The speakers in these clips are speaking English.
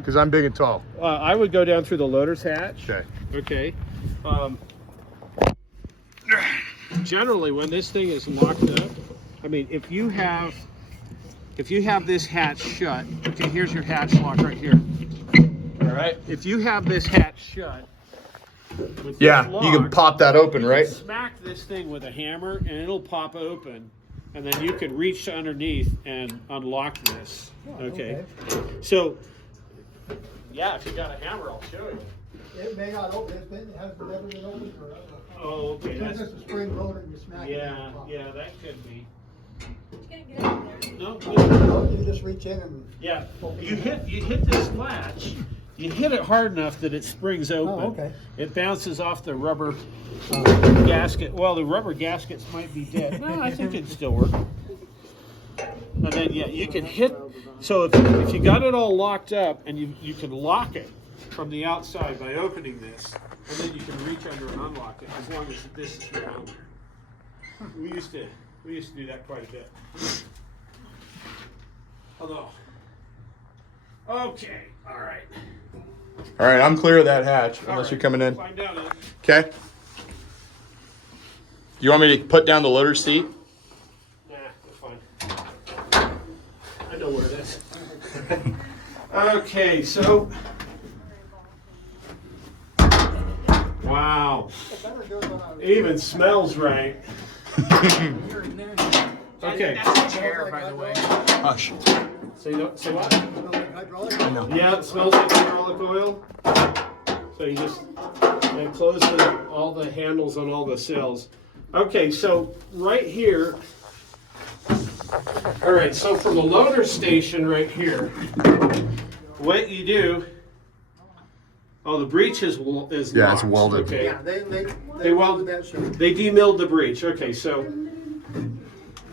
Because I'm big and tall. I would go down through the loader's hatch. Okay. Okay. Generally, when this thing is locked up, I mean, if you have this hatch shut, okay, here's your hatch lock right here. All right. If you have this hatch shut, with Yeah, this lock, you can pop that open, you right? can smack this thing with a hammer, and it'll pop open, and then you can reach underneath and unlock this. Okay. So, yeah, if you got a hammer, I'll show you. It may not open, it has never been opened for, I don't know. Oh, okay. It's just a spring loader and you smack it. Yeah, yeah, that could be. You can't get in there. No, You just reach in and. yeah. You hit this latch. You hit it hard enough that it springs open. Oh, okay. It bounces off the rubber gasket. Well, the rubber gaskets might be dead. No, I think it'd still work. And then, yeah, you can hit. So if you got it all locked up, and you can lock it from the outside by opening this, and then you can reach under and unlock it as long as this is round. We used to do that quite a bit. Although, okay, all right. All right, I'm clear of that hatch, All unless right, you're coming in. climb down it. Okay. You want me to put down the loader seat? Nah, that's fine. I know where it is. Okay, so. Wow. It even smells right. Okay. That's a chair, by the way. Hush. So you don't say what? I know. Yeah, it smells like hydraulic oil. So you just close all the handles on all the cells. Okay, so right here. All right, so from the loader station right here, what you do. Oh, the breech is locked. Yeah, it's welded. Okay. Yeah, They welded that shut. They demilled the breech. Okay, so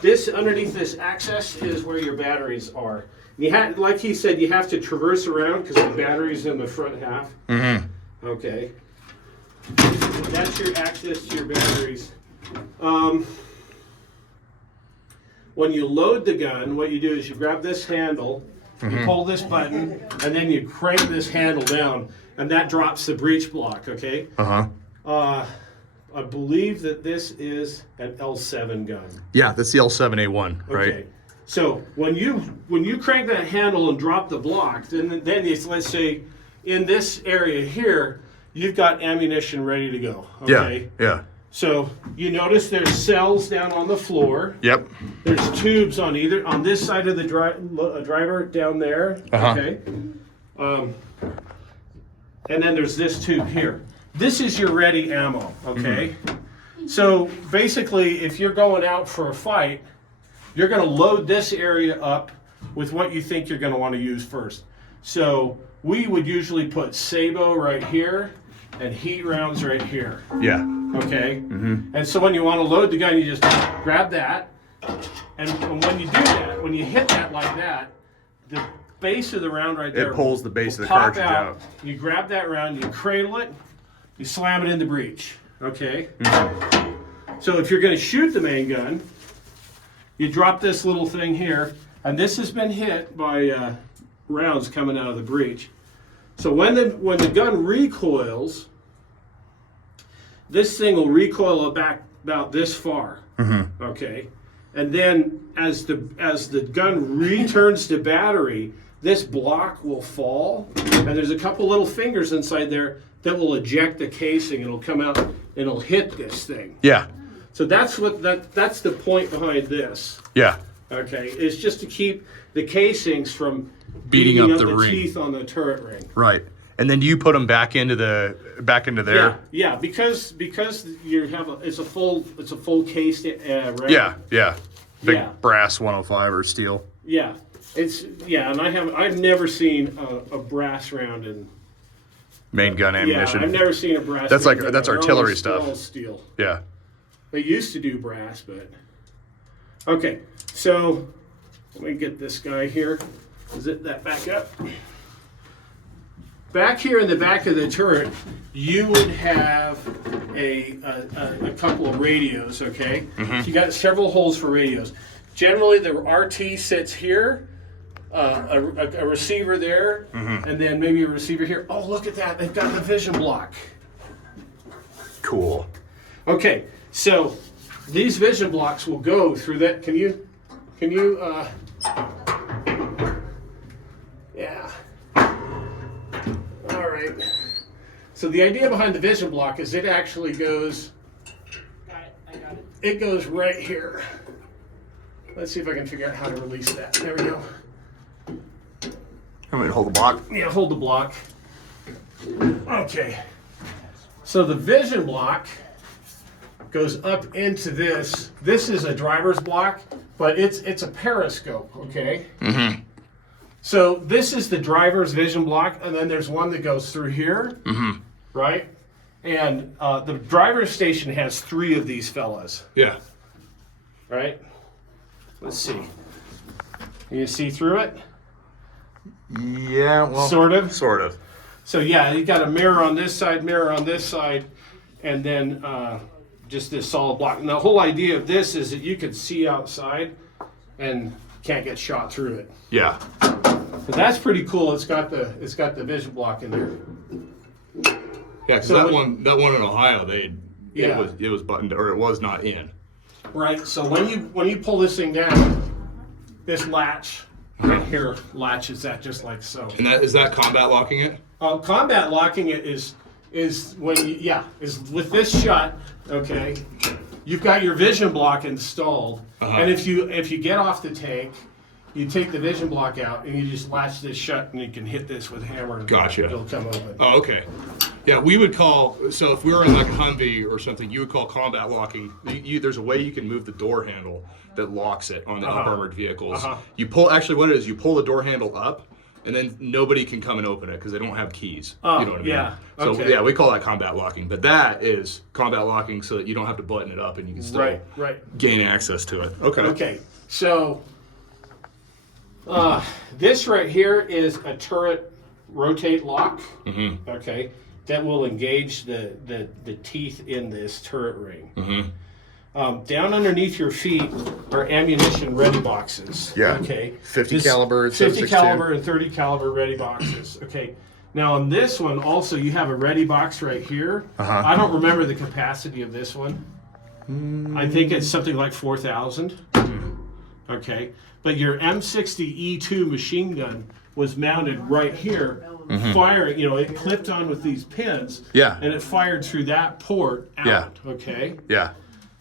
this underneath this access is where your batteries are. You have, like he said, you have to traverse around because the battery's in the front half. Mm-hmm. Okay. That's your access to your batteries. When you load the gun, what you do is you grab this handle, you pull this button, and then you crank this handle down, and that drops the breech block, okay? Uh-huh. I believe that this is an L7 gun. Yeah, that's the L7A1, right? Okay. So when you crank that handle and drop the block, then it's, let's say in this area here, you've got ammunition ready to go. Okay. Yeah, yeah. So you notice there's cells down on the floor. Yep. There's tubes on this side of the driver down there. Uh-huh. Okay. And then there's this tube here. This is your ready ammo. Okay. So basically, if you're going out for a fight, you're going to load this area up with what you think you're going to want to use first. So we would usually put Sabo right here and heat rounds right here. Yeah. Okay? And so when you want to load the gun, you just grab that. And when you do that, when you hit that like that, the base of the round right there. It pulls the base of the pop cartridge out. You grab that round, you cradle it, you slam it in the breech. Okay? So if you're going to shoot the main gun, you drop this little thing here, and this has been hit by rounds coming out of the breech. So when the gun recoils, this thing will recoil back about this far. Okay, and then as the gun returns to battery, this block will fall, and there's a couple little fingers inside there that will eject the casing. It'll come out and it'll hit this thing. Yeah. So that's the point behind this. Yeah. Okay, it's just to keep the casings from Beating up the ring. teeth on the turret ring. Right. And then do you put them back into there? Yeah, because you have it's a full case ring. Yeah, yeah. Big Yeah. brass 105 or steel. Yeah, and I've never seen a brass round in Main gun ammunition. Yeah, I've never seen a brass. That's round like that's They're artillery all stuff. Steel. Yeah. They used to do brass, but okay. So let me get this guy here. Zip that back up. Back here in the back of the turret, you would have a couple of radios. Okay, so you got several holes for radios. Generally, the RT sits here, a receiver there, and then maybe a receiver here. Oh, look at that! They've got the vision block. Cool. Okay, so these vision blocks will go through that. Can you? Yeah. All right. So the idea behind the vision block is it actually goes. Got it. I got it. It goes right here. Let's see if I can figure out how to release that. There we go. I'm going to hold the block. Yeah, hold the block. Okay. So the vision block goes up into this. This is a driver's block, but it's a periscope, okay? Mm-hmm. So this is the driver's vision block, and then there's one that goes through here, right? And the driver's station has 3 of these fellas. Yeah. Right? Let's see. Can you see through it? Yeah, well. Sort of? Sort of. So yeah, you got a mirror on this side, and then just this solid block. And the whole idea of this is that you can see outside and can't get shot through it. Yeah. But that's pretty cool. It's got the vision block in there. Yeah, because So that one in Ohio, it was buttoned, or it was not in. Right. So when you pull this thing down, this latch right here latches that just like so. And is that combat locking it? Combat locking it is when is with this shut. Okay, you've got your vision block installed, and if you get off the tank, you take the vision block out and you just latch this shut, and you can hit this with a hammer. And Gotcha. It'll come open. Oh, okay. Yeah, we would call, so if we were in like a Humvee or something, you would call combat locking. There's a way you can move the door handle that locks it on the up-armored vehicles. You pull, actually what it is, you pull the door handle up, and then nobody can come and open it because they don't have keys. Oh, you know what I mean? yeah. So Okay. yeah, we call that combat locking. But that is combat locking so that you don't have to button it up and you can still gain access to it. Okay. Okay. So this right here is a turret rotate lock. Okay. That will engage the teeth in this turret ring. Down underneath your feet are ammunition ready boxes. Yeah. Okay. 50 caliber, 50 caliber and 30 caliber ready boxes. Okay. Now on this one also you have a ready box right here. I don't remember the capacity of this one. I think it's something like 4,000. Okay. But your M60A3 machine gun was mounted right here, firing, it clipped on with these pins. Yeah. And it fired through that port out. Yeah. Okay. Yeah.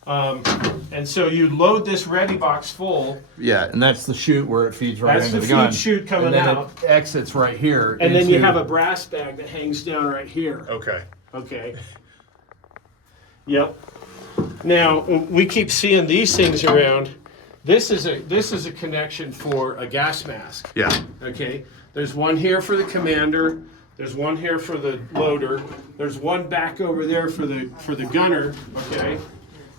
And so you load this ready box full. Yeah, and that's the chute where it feeds right That's into the the gun. feed chute coming and then out. It exits right here. And then you have a brass bag that hangs down right here. Okay. Okay. Yep. Now we keep seeing these things around. This is a connection for a gas mask. Yeah. Okay. There's one here for the commander. There's one here for the loader. There's one back over there for the gunner. Okay.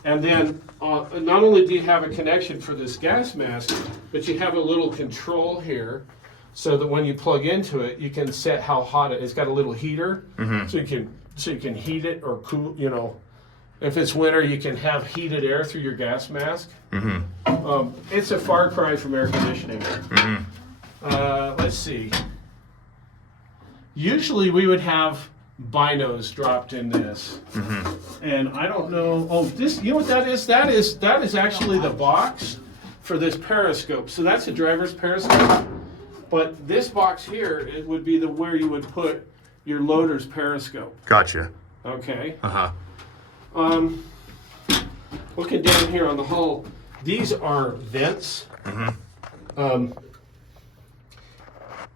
And then not only do you have a connection for this gas mask, but you have a little control here, so that when you plug into it, you can set how hot it is. It's got a little heater, so you can heat it or cool. If it's winter, you can have heated air through your gas mask. It's a far cry from air conditioning. Let's see. Usually we would have binos dropped in this, and I don't know. Oh, this. You know what that is? That is actually the box for this periscope. So that's a driver's periscope. But this box here, it would be where you would put your loader's periscope. Gotcha. Okay. Looking down here on the hull, these are vents.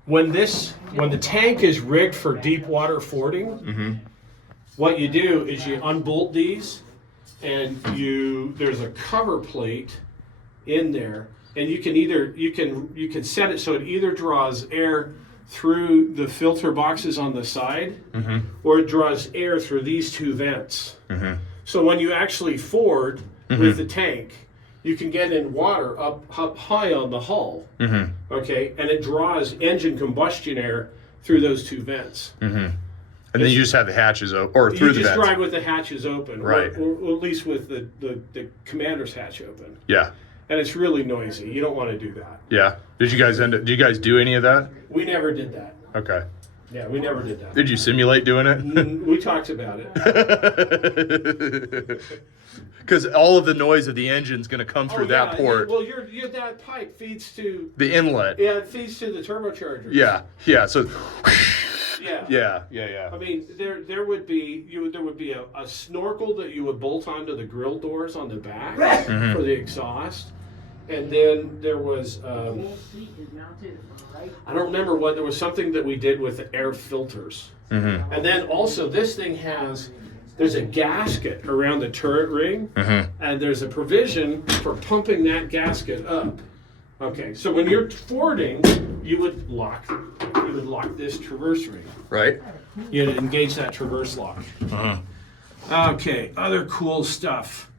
When the tank is rigged for deep water fording, what you do is you unbolt these, and there's a cover plate in there, and you can set it so it either draws air through the filter boxes on the side, or it draws air through these two vents. So when you actually ford with the tank, you can get in water up high on the hull, okay, and it draws engine combustion air through those two vents. And then you just have the hatches open, or through the You just vents. drive with the hatches open, Right. or at least with the commander's hatch open. Yeah. And it's really noisy. You don't want to do that. Yeah. Did you guys do any of that? We never did that. Okay. Yeah, we never did that. Did you simulate doing it? We talked about it. Because all of the noise of the engine's going to come through that port. Well, that pipe feeds to The inlet. Yeah, it feeds to the turbocharger. Yeah. So. Yeah. Yeah. I mean, there would be a snorkel that you would bolt onto the grill doors on the back for the exhaust, and then there was I don't remember what, there was something that we did with the air filters, and then also this thing there's a gasket around the turret ring, and there's a provision for pumping that gasket up. Okay, so when you're fording, you would lock this traverse ring. Right. You'd engage that traverse lock. Okay, other cool stuff.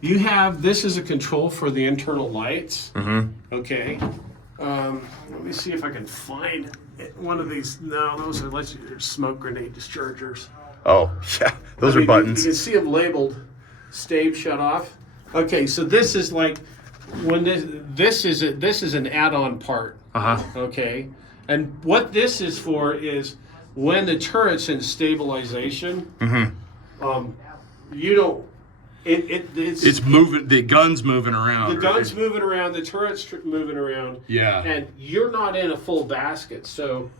You have, this is a control for the internal lights. Okay. Let me see if I can find one of these. No, those are smoke grenade dischargers. Oh, yeah. Those are buttons. You can see them labeled stave shut off. Okay, so this is like when this is an add-on part. Okay, and what this is for is when the turret's in stabilization. You don't. It's moving. The gun's moving around. The gun's moving around. The turret's moving around. Yeah. And you're not in a full basket, so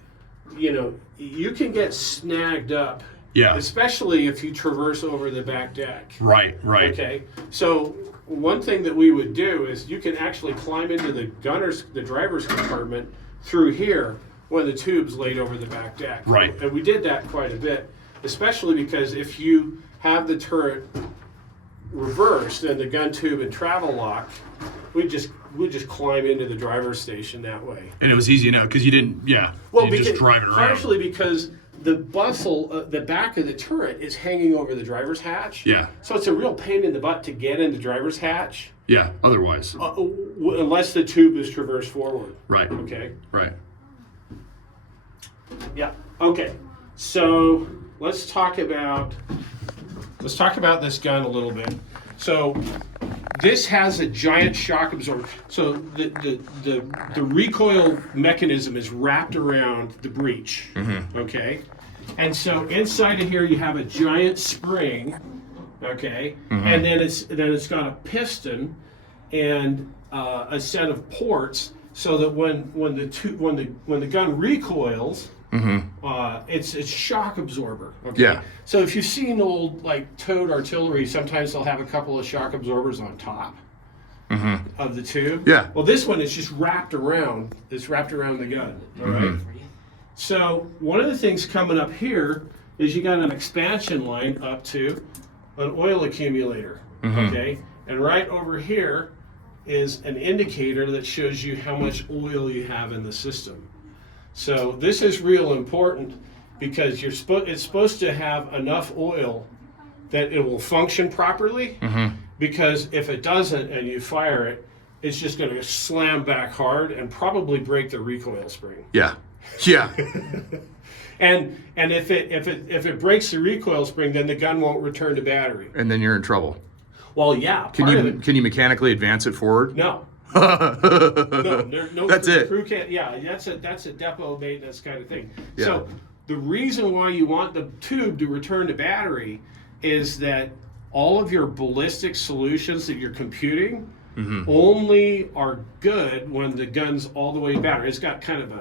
you can get snagged up. Yeah. Especially if you traverse over the back deck. Right. Okay. So one thing that we would do is you can actually climb into the driver's compartment through here when the tube's laid over the back deck. Right. And we did that quite a bit, especially because if you have the turret reversed and the gun tube and travel lock, we'd just climb into the driver's station that way. And it was easy enough because you didn't. Yeah. Well, you just drive it around. Partially because the bustle, the back of the turret is hanging over the driver's hatch. Yeah. So it's a real pain in the butt to get in the driver's hatch. Yeah. Otherwise. Unless the tube is traversed forward. Right. Okay. Right. Yeah. Okay. So let's talk about this gun a little bit. So this has a giant shock absorber. So the recoil mechanism is wrapped around the breech. Okay. And so inside of here you have a giant spring. Okay. And then it's got a piston and a set of ports so that when the gun recoils, it's a shock absorber. Okay? Yeah. So if you've seen old towed artillery, sometimes they'll have a couple of shock absorbers on top of the tube. Yeah. Well, this one is just wrapped around. It's wrapped around the gun. All right. So one of the things coming up here is you got an expansion line up to an oil accumulator. Okay. And right over here is an indicator that shows you how much oil you have in the system. So this is real important because it's supposed to have enough oil that it will function properly. Because if it doesn't and you fire it, it's just going to slam back hard and probably break the recoil spring. Yeah. And if it breaks the recoil spring, then the gun won't return to battery. And then you're in trouble. Well, yeah. Can you mechanically advance it forward? No. No. That's it. Crew can't. Yeah, that's a depot maintenance kind of thing. Yeah. So the reason why you want the tube to return to battery is that all of your ballistic solutions that you're computing only are good when the gun's all the way battery. It's got kind of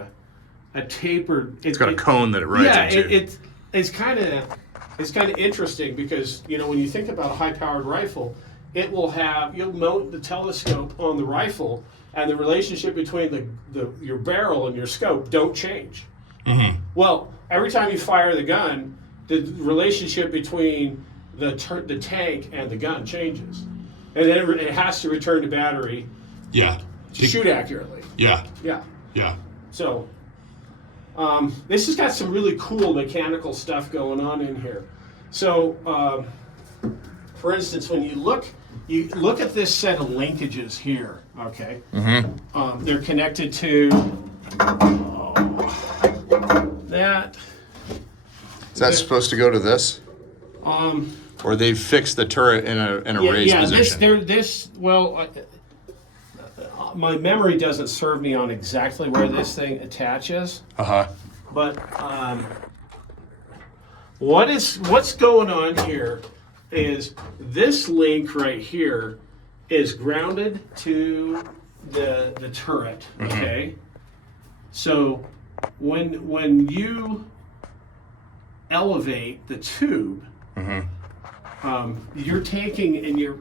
a tapered. It's got a cone that it rides into. It's kind of interesting because when you think about a high-powered rifle, you'll mount the telescope on the rifle, and the relationship between your barrel and your scope don't change. Well, every time you fire the gun, the relationship between the tank and the gun changes, and then it has to return to battery. Yeah. To shoot accurately. Yeah. Yeah. So this has got some really cool mechanical stuff going on in here. So, for instance, when you look at this set of linkages here, okay? They're connected to that. Is that supposed to go to this? Or they've fixed the turret in a raised position? my memory doesn't serve me on exactly where this thing attaches. But what's going on here is this link right here is grounded to the turret. Okay, so when you elevate the tube, you're taking and you're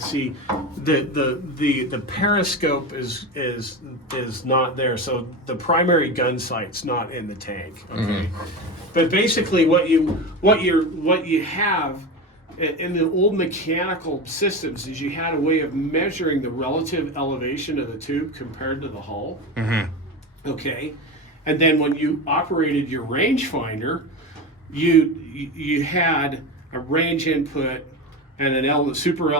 see the periscope is not there, so the primary gun sight's not in the tank. Okay, but basically what you have in the old mechanical systems is you had a way of measuring the relative elevation of the tube compared to the hull. Okay, and then when you operated your rangefinder, you had a range input and a super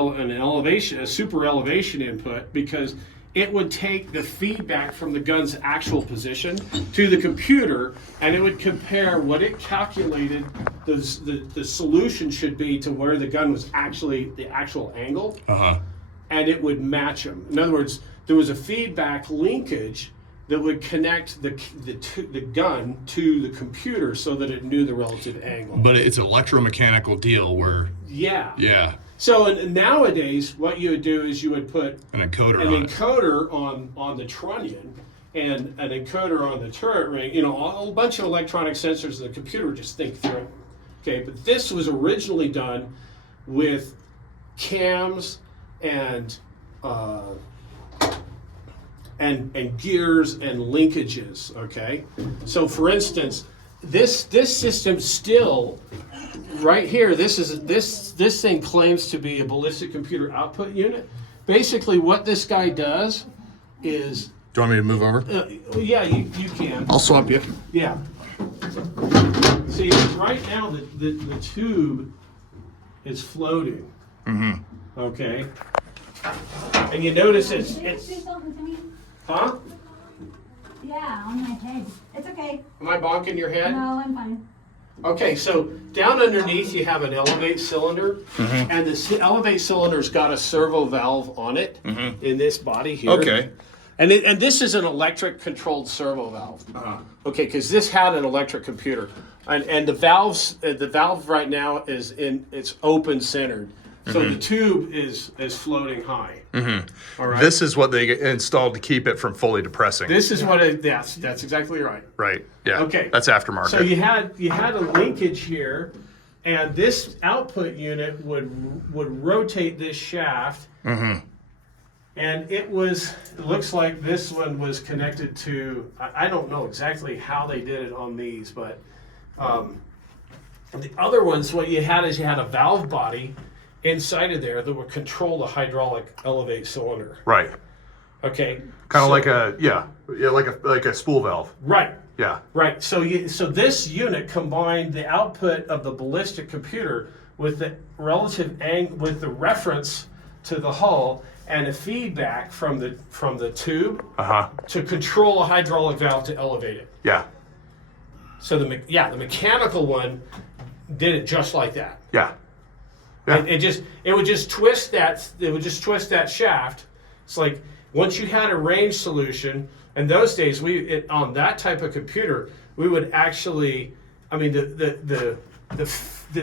elevation input, because it would take the feedback from the gun's actual position to the computer, and it would compare what it calculated the solution should be to where the gun was actually the actual angle, and it would match them. In other words, there was a feedback linkage that would connect the gun to the computer so that it knew the relative angle. But it's an electromechanical deal where... Yeah. So nowadays, what you would do is you would put an encoder on the trunnion and an encoder on the turret ring. You know, a whole bunch of electronic sensors, and the computer would just think through it. Okay, but this was originally done with cams and gears and linkages. Okay, so for instance, this system still, right here, this thing claims to be a ballistic computer output unit. Basically, what this guy does is... Do you want me to move over? Yeah, you can. I'll swap you. Yeah. See, right now the tube is floating. Okay. And you notice it's Say something to me. huh? Yeah, on my head. It's okay. Am I bonking your head? No, I'm fine. Okay, so down underneath you have an elevate cylinder, and the elevate cylinder's got a servo valve on it in this body here. Okay. And this is an electric controlled servo valve. Okay, because this had an electric computer, and the valve right now it's open centered, so the tube is floating high. All right. This is what they installed to keep it from fully depressing. This is what that's exactly right. Right. Yeah. Okay. That's aftermarket. So you had a linkage here, and this output unit would rotate this shaft, and it looks like this one was connected to, I don't know exactly how they did it on these, but the other ones, what you had is you had a valve body inside of there that would control the hydraulic elevate cylinder. Right. Okay. Kind of like a spool valve. Right. Yeah. Right. So this unit combined the output of the ballistic computer with the relative angle, with the reference to the hull, and a feedback from the tube to control a hydraulic valve to elevate it. Yeah. So the mechanical one did it just like that. Yeah. Yeah. It would just twist that shaft. It's like once you had a range solution, in those days on that type of computer, we would actually, I mean the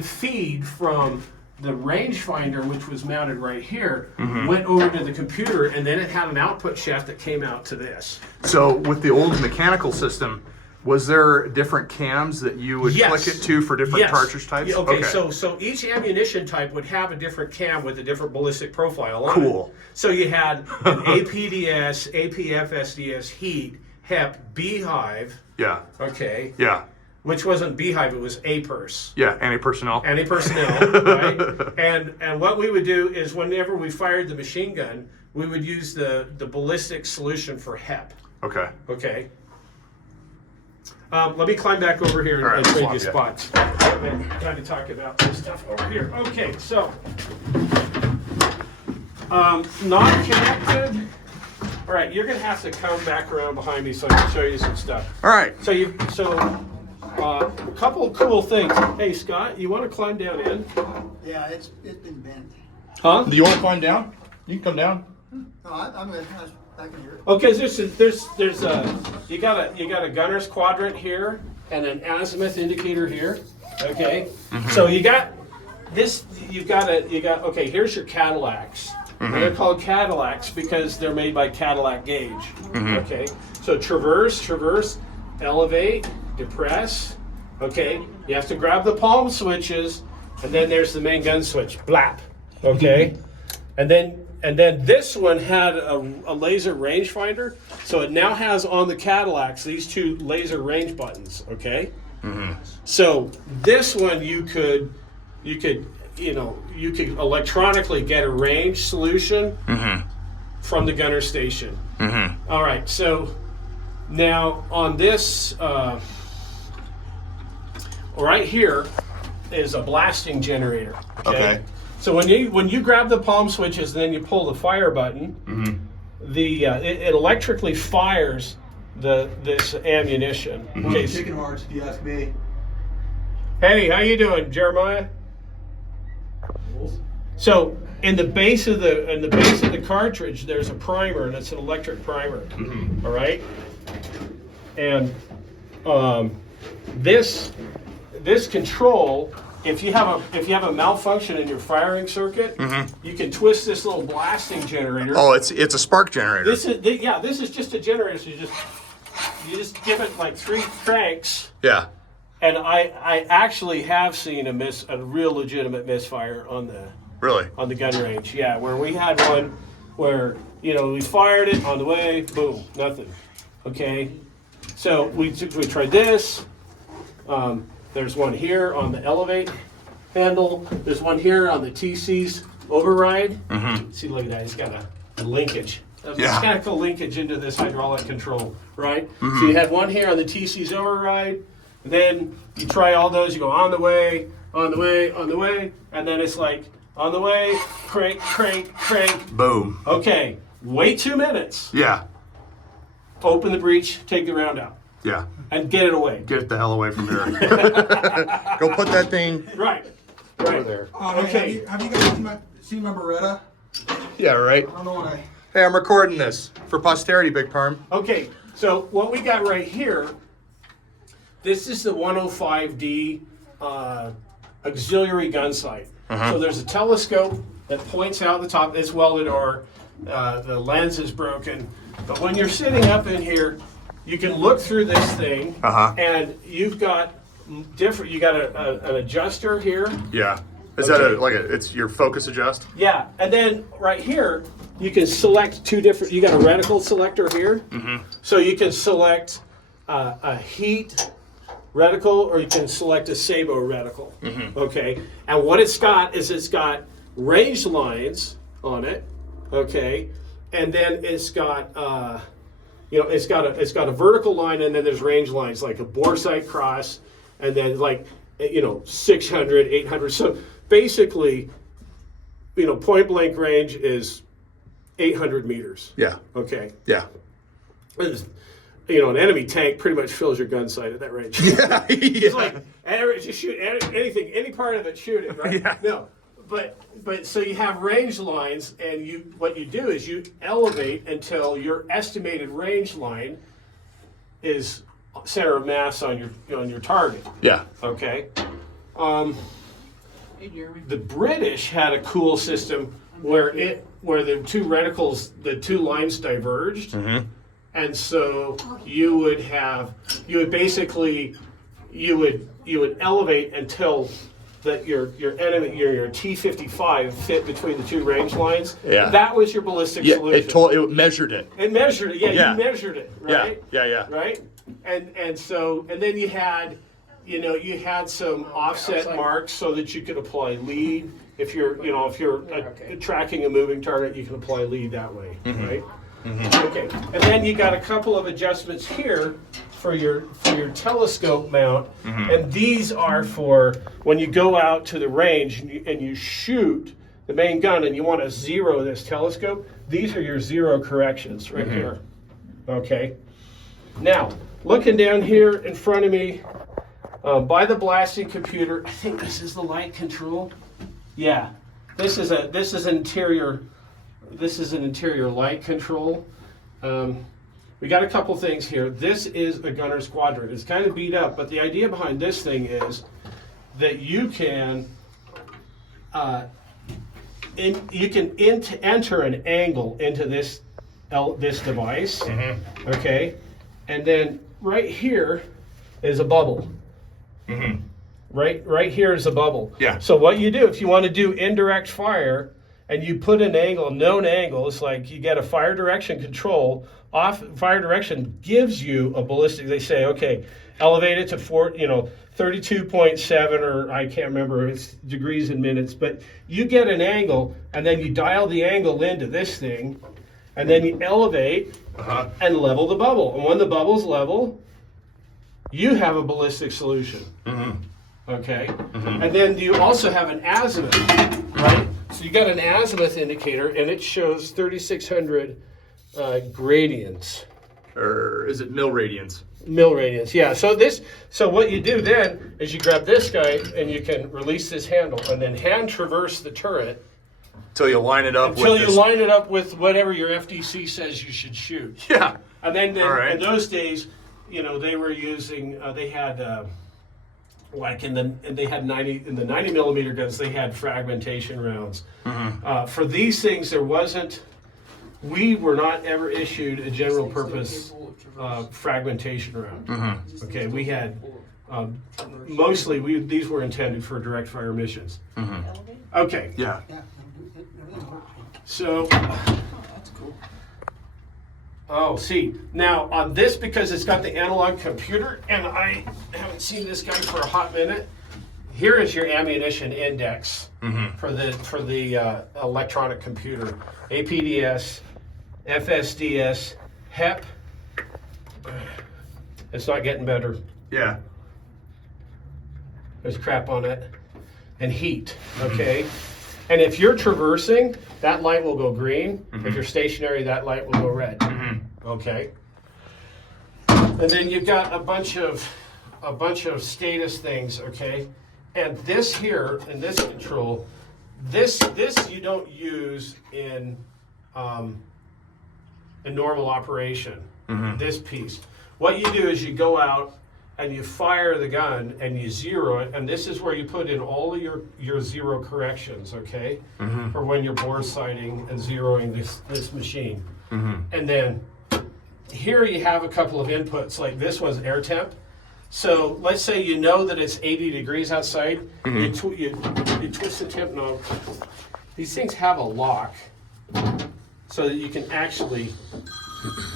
feed from the rangefinder, which was mounted right here, went over to the computer, and then it had an output shaft that came out to this. So with the old mechanical system, was there different cams that you would click it to for different cartridge types? Yeah, okay. So each ammunition type would have a different cam with a different ballistic profile on Cool. it. So you had an APDS, APFSDS, heat, HEP, beehive. Yeah. Okay. Yeah. Which wasn't beehive, it was APERS. Yeah, anti-personnel. Anti-personnel, right? And what we would do is whenever we fired the machine gun, we would use the ballistic solution for HEP. Okay. Okay. Let me climb back over here and trade you spots. I'm trying to talk about this stuff over here. Okay, so not connected. All right, you're gonna have to come back around behind me so I can show you some stuff. All right. So A couple of cool things. Hey, Scott, you want to climb down in? Yeah, it's been bent. Huh? Do you want to climb down? You can come down. No, I'm gonna kind of back in here. Okay, there's a you got a gunner's quadrant here and an azimuth indicator here. Okay, so you got this. You got okay. Here's your Cadillacs. And they're called Cadillacs because they're made by Cadillac gauge. Okay, so traverse, elevate, depress. Okay, you have to grab the palm switches, and then there's the main gun switch. Blap. Okay, and then this one had a laser rangefinder, so it now has on the Cadillacs these two laser range buttons. Okay, so this one you could electronically get a range solution from the gunner station. All right, so now on this, right here is a blasting generator. Okay. So when you grab the palm switches and then you pull the fire button, it electrically fires this ammunition. Okay. Chicken hearts, if you ask me. Hey, how you doing, Jeremiah? So in the base of the cartridge, there's a primer, and it's an electric primer. All right, and this control, if you have a malfunction in your firing circuit, you can twist this little blasting generator. Oh, it's a spark generator. This is just a generator. So you just give it like 3 cranks. Yeah. And I actually have seen a real legitimate misfire on the gun range. Yeah, where we had one where we fired it on the way, boom, nothing. Okay, so we tried this. There's one here on the elevate handle. There's one here on the TC's override. See, look at that. It's got a linkage. A mechanical linkage into this hydraulic control, right? So you had one here on the TC's override. Then you try all those. You go on the way, and then it's like on the way, crank, crank, crank. Boom. Okay, wait 2 minutes. Yeah. Open the breech, take the round out. Yeah. And get it away. Get it the hell away from here. Go put that thing Right. over there. Okay. Have you guys seen my Beretta? Yeah, right. I don't know what I. Hey, I'm recording this for posterity, Big Perm. Okay, so what we got right here, this is the 105D auxiliary gun sight. So there's a telescope that points out the top. It's welded or the lens is broken. But when you're sitting up in here, you can look through this thing, and you've got different. You got an adjuster here. Yeah. Is that it's your focus adjust? Yeah, and then right here you can select 2 different. You got a reticle selector here, so you can select a heat reticle, or you can select a Sabo reticle. Okay, and what it's got range lines on it. Okay, and then it's got it's got a vertical line, and then there's range lines like a bore sight cross, and then 600, 800. So basically, point blank range is 800 meters. Yeah. Okay. Yeah. An enemy tank pretty much fills your gun sight at that range. Yeah. It's like just shoot anything, any part of it, shoot it. Right? Yeah. No, but so you have range lines, and what you do is you elevate until your estimated range line is center of mass on your target. Yeah. Okay. The British had a cool system where the 2 reticles, the 2 lines diverged. And so you would elevate until that your enemy, your T-55 fit between the 2 range lines. Yeah. That was your ballistic solution. It measured it. It measured it. Yeah, Yeah. you measured it, right? Yeah. Right? And then you had some offset marks so that you could apply lead. If you're tracking a moving target, you can apply lead that way, right? Okay, and then you got a couple of adjustments here for your telescope mount, and these are for when you go out to the range and you shoot the main gun and you want to zero this telescope. These are your zero corrections right here. Okay. Now, looking down here in front of me, By the blasting computer, I think this is the light control. Yeah, this is an interior light control. We got a couple things here. This is a gunner's quadrant. It's kind of beat up, but the idea behind this thing is that you can enter an angle into this device. Mm-hmm. Okay, and then right here is a bubble. Mm-hmm. Right here is a bubble. Yeah. So what you do if you want to do indirect fire, and you put an angle, known angle, it's like you get a fire direction control. Fire direction gives you a ballistic. They say, okay, elevate it to 32.7, or I can't remember, it's degrees in minutes, but you get an angle, and then you dial the angle into this thing, and then you elevate and level the bubble. And when the bubble's level, you have a ballistic solution. Mm-hmm. Okay? Mm-hmm. And then you also have an azimuth, right? So you got an azimuth indicator, and it shows 3,600 gradients. Or is it mil radians? Mil radians, yeah. So what you do then is you grab this guy, and you can release this handle, and then hand traverse the turret until you line it up. Line it up with whatever your FDC says you should shoot. Yeah. And then in those days, they were using. They had. In the 90 millimeter guns, they had fragmentation rounds. Mm-hmm. For these things, we were not ever issued a general purpose fragmentation round. Mm-hmm. Okay, we had these were intended for direct fire missions. Mm-hmm. Okay. Yeah. So. Oh, see, now on this, because it's got the analog computer, and I haven't seen this guy for a hot minute, here is your ammunition index for the electronic computer. APDS, FSDS, HEP. It's not getting better. Yeah. There's crap on it. And heat, okay? And if you're traversing, that light will go green. Mm-hmm. If you're stationary, that light will go red. Mm-hmm. Okay. And then you've got a bunch of status things, okay? And this here, in this control, this you don't use in normal operation. Mm-hmm. This piece. What you do is you go out and you fire the gun and you zero it, and this is where you put in all of your zero corrections, okay? Mm-hmm. For when you're bore sighting and zeroing this machine. Mm-hmm. And then here you have a couple of inputs, like this one's air temp. So let's say you know that it's 80 degrees outside, mm-hmm. you twist the temp knob. These things have a lock so that you can actually,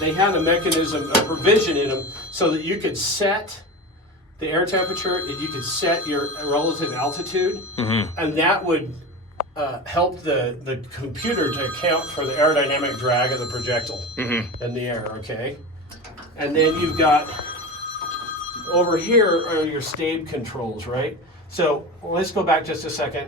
they had a mechanism, a provision in them, so that you could set the air temperature, and you could set your relative altitude, mm-hmm. and that would help the computer to account for the aerodynamic drag of the projectile mm-hmm. in the air, okay? And then you've got, over here are your stabe controls, right? So let's go back just a second.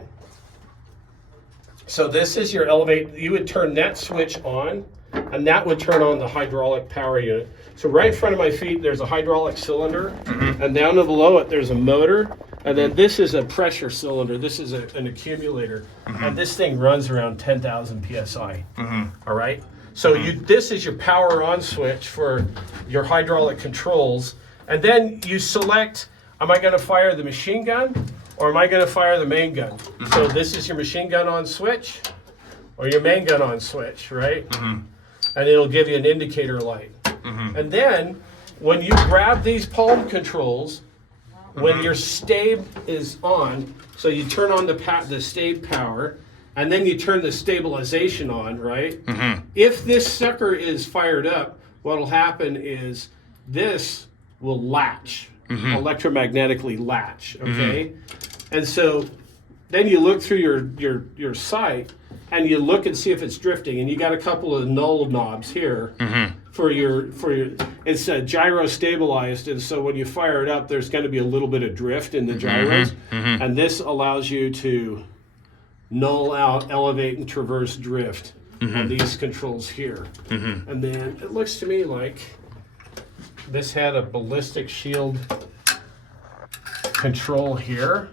So this is your elevate, you would turn that switch on, and that would turn on the hydraulic power unit. So right in front of my feet, there's a hydraulic cylinder, mm-hmm. and down below it, there's a motor, and then this is a pressure cylinder. This is an accumulator, mm-hmm. and this thing runs around 10,000 PSI, mm-hmm. all right? So mm-hmm. This is your power on switch for your hydraulic controls, and then you select, am I gonna fire the machine gun, or am I gonna fire the main gun? Mm-hmm. So this is your machine gun on switch, or your main gun on switch, right? Mm-hmm. And it'll give you an indicator light. Mm-hmm. And then, when you grab these palm controls, when mm-hmm. your stabe is on, so you turn on the stabe power, and then you turn the stabilization on, right? Mm-hmm. If this sucker is fired up, what'll happen is this will latch, mm-hmm. electromagnetically latch, okay? Mm-hmm. And so, then you look through your sight, and you look and see if it's drifting, and you got a couple of null knobs here mm-hmm. for your it's gyro stabilized, and so when you fire it up, there's going to be a little bit of drift in the gyros, mm-hmm. and this allows you to null out, elevate, and traverse drift mm-hmm. on these controls here. Mm-hmm. And then it looks to me like this had a ballistic shield control here.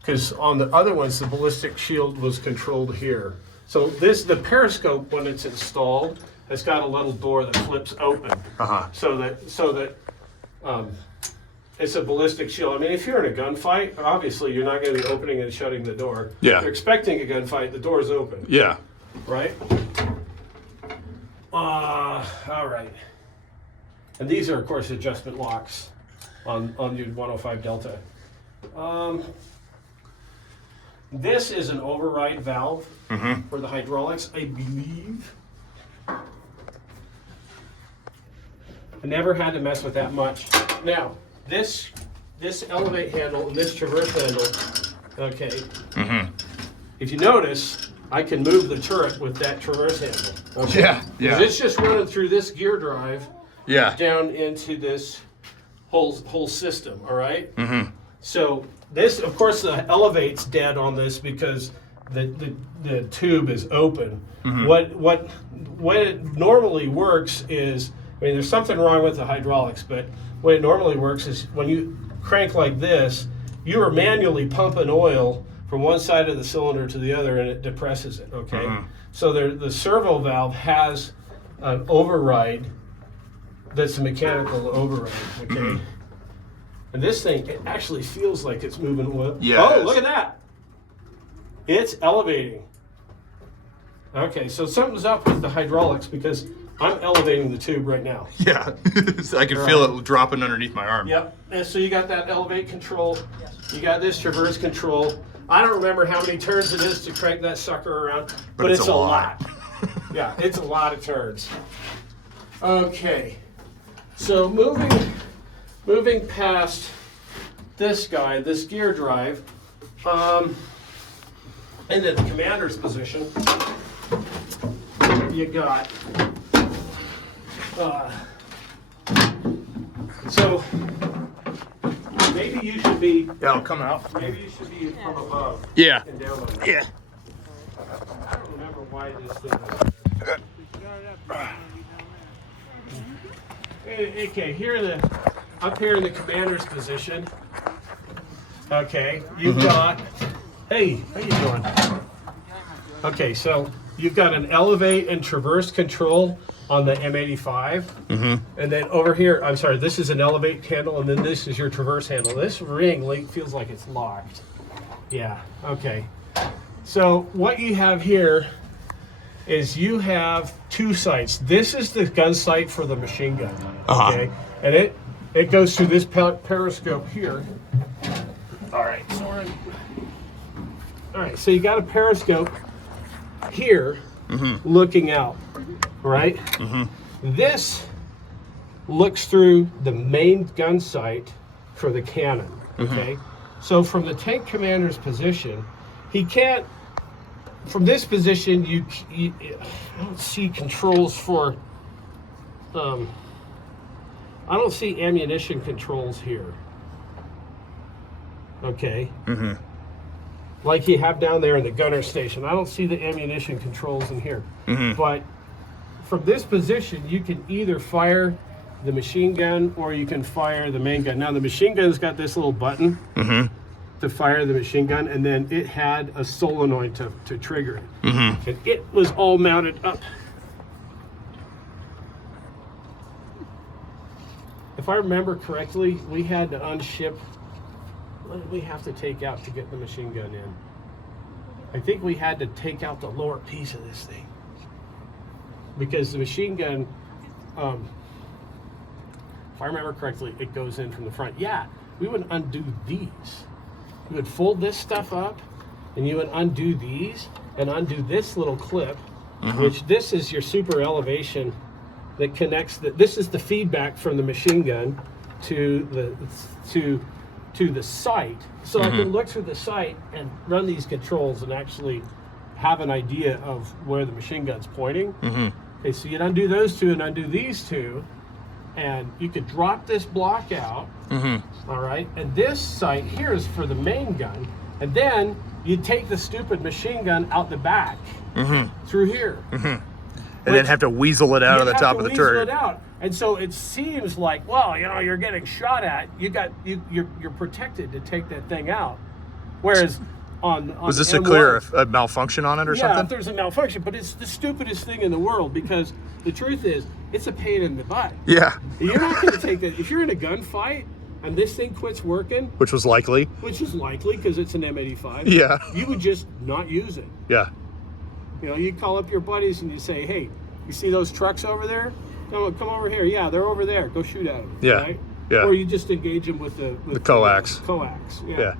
Because on the other ones, the ballistic shield was controlled here. So the periscope, when it's installed, has got a little door that flips open. So that it's a ballistic shield. I mean, if you're in a gunfight, obviously you're not going to be opening and shutting the door. Yeah. If you're expecting a gunfight, the door's open. Yeah. Right? All right. And these are, of course, adjustment locks on your 105 Delta. This is an override valve for the hydraulics, I believe. I never had to mess with that much. Now, this elevate handle and this traverse handle, okay. If you notice, I can move the turret with that traverse handle. Okay? Yeah. Yeah. It's just running through this gear drive Yeah. down into this whole system, all right? So this, of course, the elevate's dead on this because the tube is open. What it normally works is, I mean, there's something wrong with the hydraulics, but what it normally works is when you crank like this, you are manually pumping oil from one side of the cylinder to the other, and it depresses it, okay? So the servo valve has an override that's a mechanical override, okay? And this thing, it actually feels like it's moving oil. Yeah, Oh, look at that. It's elevating. Okay, so something's up with the hydraulics because I'm elevating the tube right now. Yeah. I can feel it dropping underneath my arm. Yep. And so you got that elevate control. You got this traverse control. I don't remember how many turns it is to crank that sucker around, but it's a lot. Yeah, it's a lot of turns. Okay. So moving past this guy, this gear drive, into the commander's position, you got, so maybe you should be, Yeah, I'll come out. maybe you should be from above Yeah. and down on that. Yeah. I don't remember why this thing was. Okay, up here in the commander's position. Okay, you've got, hey, how you doing? Okay, so you've got an elevate and traverse control on the M85. And then over here, I'm sorry, this is an elevate handle, and then this is your traverse handle. This ring feels like it's locked. Yeah, okay. So what you have here is you have two sights. This is the gun sight for the machine gun, okay? And it goes through this periscope here. All right, so you got a periscope here looking out, right? This looks through the main gun sight for the cannon, okay? So from the tank commander's position, he can't, from this position, you I don't see controls for, I don't see ammunition controls here. Okay. Like you have down there in the gunner station. I don't see the ammunition controls in here. But from this position, you can either fire the machine gun or you can fire the main gun. Now the machine gun's got this little button to fire the machine gun, and then it had a solenoid to trigger it. And it was all mounted up. If I remember correctly, we had to unship, what did we have to take out to get the machine gun in? I think we had to take out the lower piece of this thing. Because the machine gun, if I remember correctly, it goes in from the front. Yeah, we would undo these. You would fold this stuff up, and you would undo these, and undo this little clip, which this is your super elevation that connects this is the feedback from the machine gun to the sight. So I can look through the sight and run these controls and actually have an idea of where the machine gun's pointing. Okay, so you'd undo those two and undo these two, and you could drop this block out. All right, and this sight here is for the main gun, and then you take the stupid machine gun out the back through here. And then have to weasel it out of the top of the turret. It out. And so it seems like, well, you know, you're getting shot at. You're protected to take that thing out. Whereas on was this M1, a malfunction on it or something? Yeah, if there's a malfunction, but it's the stupidest thing in the world because the truth is, it's a pain in the butt. Yeah. You're not going to take that. If you're in a gunfight and this thing quits working, which is likely because it's an M85. Yeah. You would just not use it. Yeah. You know, you call up your buddies and you say, hey, you see those trucks over there? Come over here. Yeah, they're over there. Go shoot at them. Yeah. Right? Yeah. Or you just engage them with the coax. Coax. Yeah. Yeah.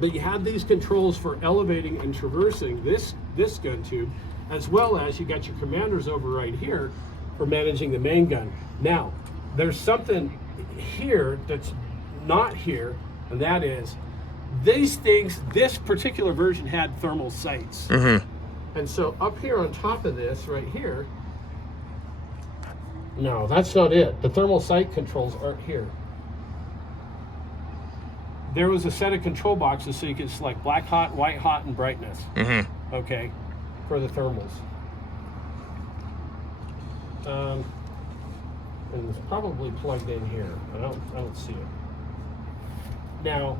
But you have these controls for elevating and traversing this gun tube, as well as you got your commanders over right here for managing the main gun. Now, there's something here that's not here, and that is these things, this particular version had thermal sights. Mm-hmm. And so up here on top of this right here, no, that's not it. The thermal sight controls aren't here. There was a set of control boxes so you could select black hot, white hot, and brightness. Mm-hmm. Okay, for the thermals. And it's probably plugged in here. I don't see it. Now,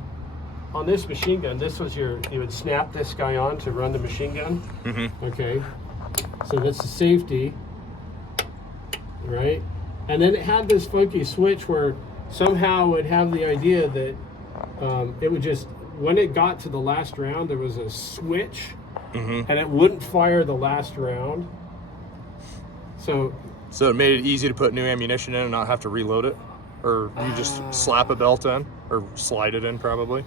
on this machine gun, this was you would snap this guy on to run the machine gun. Mm-hmm. Okay, so that's the safety, right? And then it had this funky switch where somehow it would have the idea that it would just, when it got to the last round, there was a switch, mm-hmm. and it wouldn't fire the last round. So it made it easy to put new ammunition in and not have to reload it? Or you just slap a belt in? Or slide it in, probably?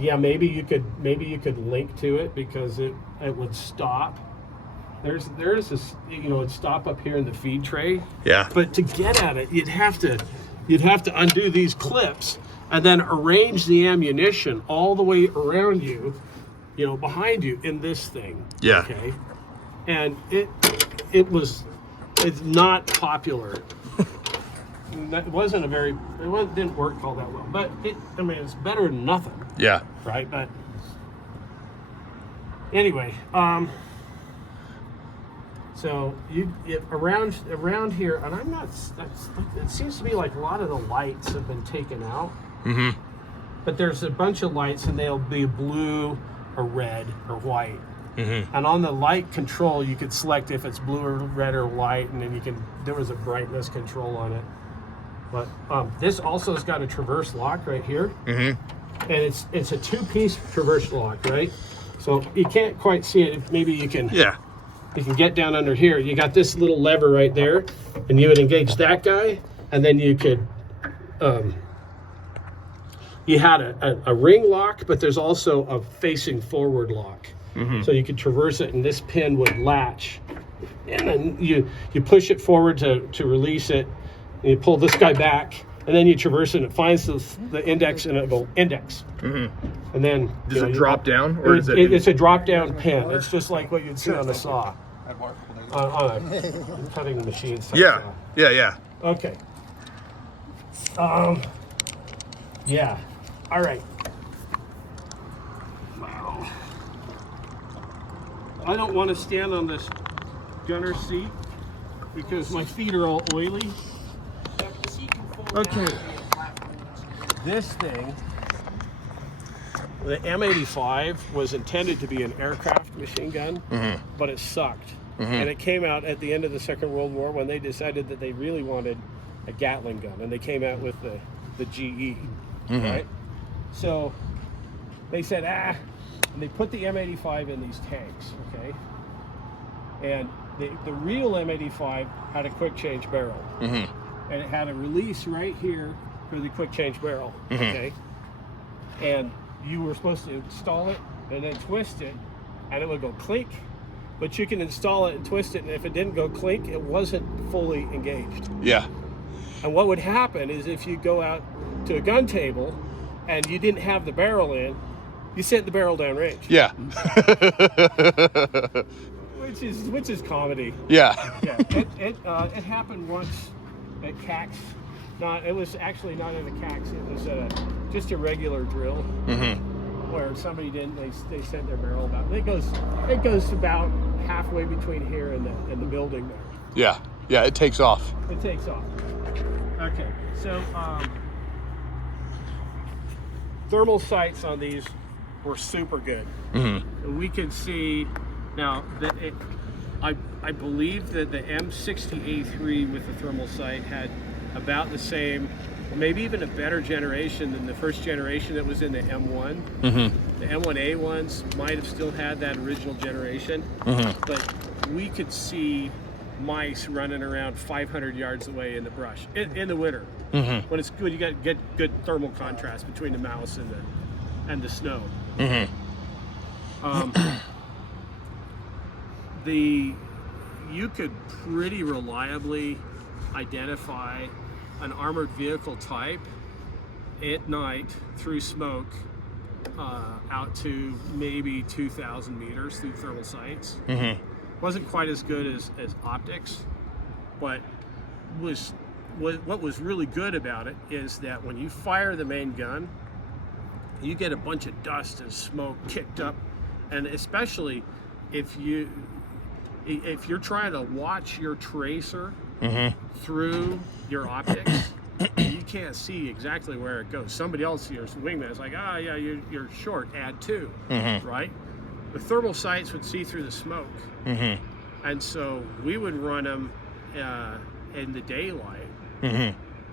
yeah, maybe you could link to it because it would stop. There's this, you know, it'd stop up here in the feed tray. Yeah. But to get at it, you'd have to undo these clips and then arrange the ammunition all the way around you, you know, behind you in this thing. Yeah. Okay. And it's not popular. It didn't work all that well, but it's better than nothing. Yeah. Right. But anyway, so around here, and I'm not. It seems to me like a lot of the lights have been taken out. Mm-hmm. But there's a bunch of lights, and they'll be blue or red or white. Mm-hmm. And on the light control, you could select if it's blue or red or white, and then there was a brightness control on it. But this also has got a traverse lock right here. Mm-hmm. And it's a two-piece traverse lock, right? So you can't quite see it. Maybe you can. Yeah. You can get down under here. You got this little lever right there, and you would engage that guy, and then you could. You had a ring lock, but there's also a facing forward lock. Mm-hmm. So you could traverse it, and this pin would latch, and then you push it forward to release it, and you pull this guy back, and then you traverse it, and it finds the index, and it'll go index. Mm-hmm. And then does it drop down, or is it? It's a drop down pin. It's just like what you'd see on a saw, on a cutting machine. Yeah. Yeah. Okay. Yeah. All right. Wow. I don't want to stand on this gunner seat because my feet are all oily. Okay. This thing, the M85 was intended to be an aircraft machine gun, Mm-hmm. but it sucked. Mm-hmm. And it came out at the end of the Second World War when they decided that they really wanted a Gatling gun, and they came out with the GE, Mm-hmm. right? So they said, and they put the M85 in these tanks, okay? And the real M85 had a quick change barrel. Mm-hmm. And it had a release right here for the quick change barrel, Mm-hmm. okay? And you were supposed to install it and then twist it, and it would go clink. But you can install it and twist it, and if it didn't go clink, it wasn't fully engaged. Yeah. And what would happen is if you go out to a gun table and you didn't have the barrel in, you sent the barrel down range. Yeah. which is comedy. Yeah. Yeah. It happened once at CAX. It was actually not at a CAX. It was just a regular drill. Mm-hmm. where somebody didn't. They sent their barrel about. It goes about halfway between here and the building there. Yeah. Yeah. It takes off. It takes off. Okay. So thermal sights on these were super good. Mm-hmm. We could see now that I believe that the M60A3 with the thermal sight had about the same, or maybe even a better generation than the first generation that was in the M1. Mm-hmm. The M1A ones might have still had that original generation, but we could see mice running around 500 yards away in the brush in the winter. When it's good, you get good thermal contrast between the mouse and the snow. You could pretty reliably identify an armored vehicle type at night through smoke out to maybe 2,000 meters through thermal sights. Wasn't quite as good as optics, but what was really good about it is that when you fire the main gun, you get a bunch of dust and smoke kicked up, and especially if you're trying to watch your tracer through your optics, you can't see exactly where it goes. Somebody else, your wingman, is like, yeah, you're short, add 2, right? The thermal sights would see through the smoke, and so we would run them in the daylight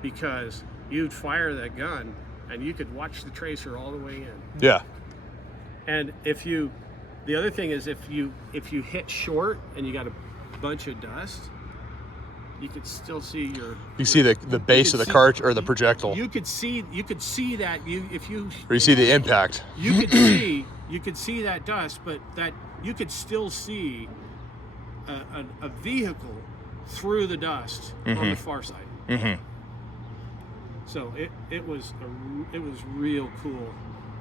because you'd fire that gun and you could watch the tracer all the way in. Yeah. And the other thing is if you hit short and you got a bunch of dust, you could still see you see the base of the cart or the projectile. You could see that or you see the impact. You could see that dust, but that you could still see a vehicle through the dust on the far side. So it was real cool.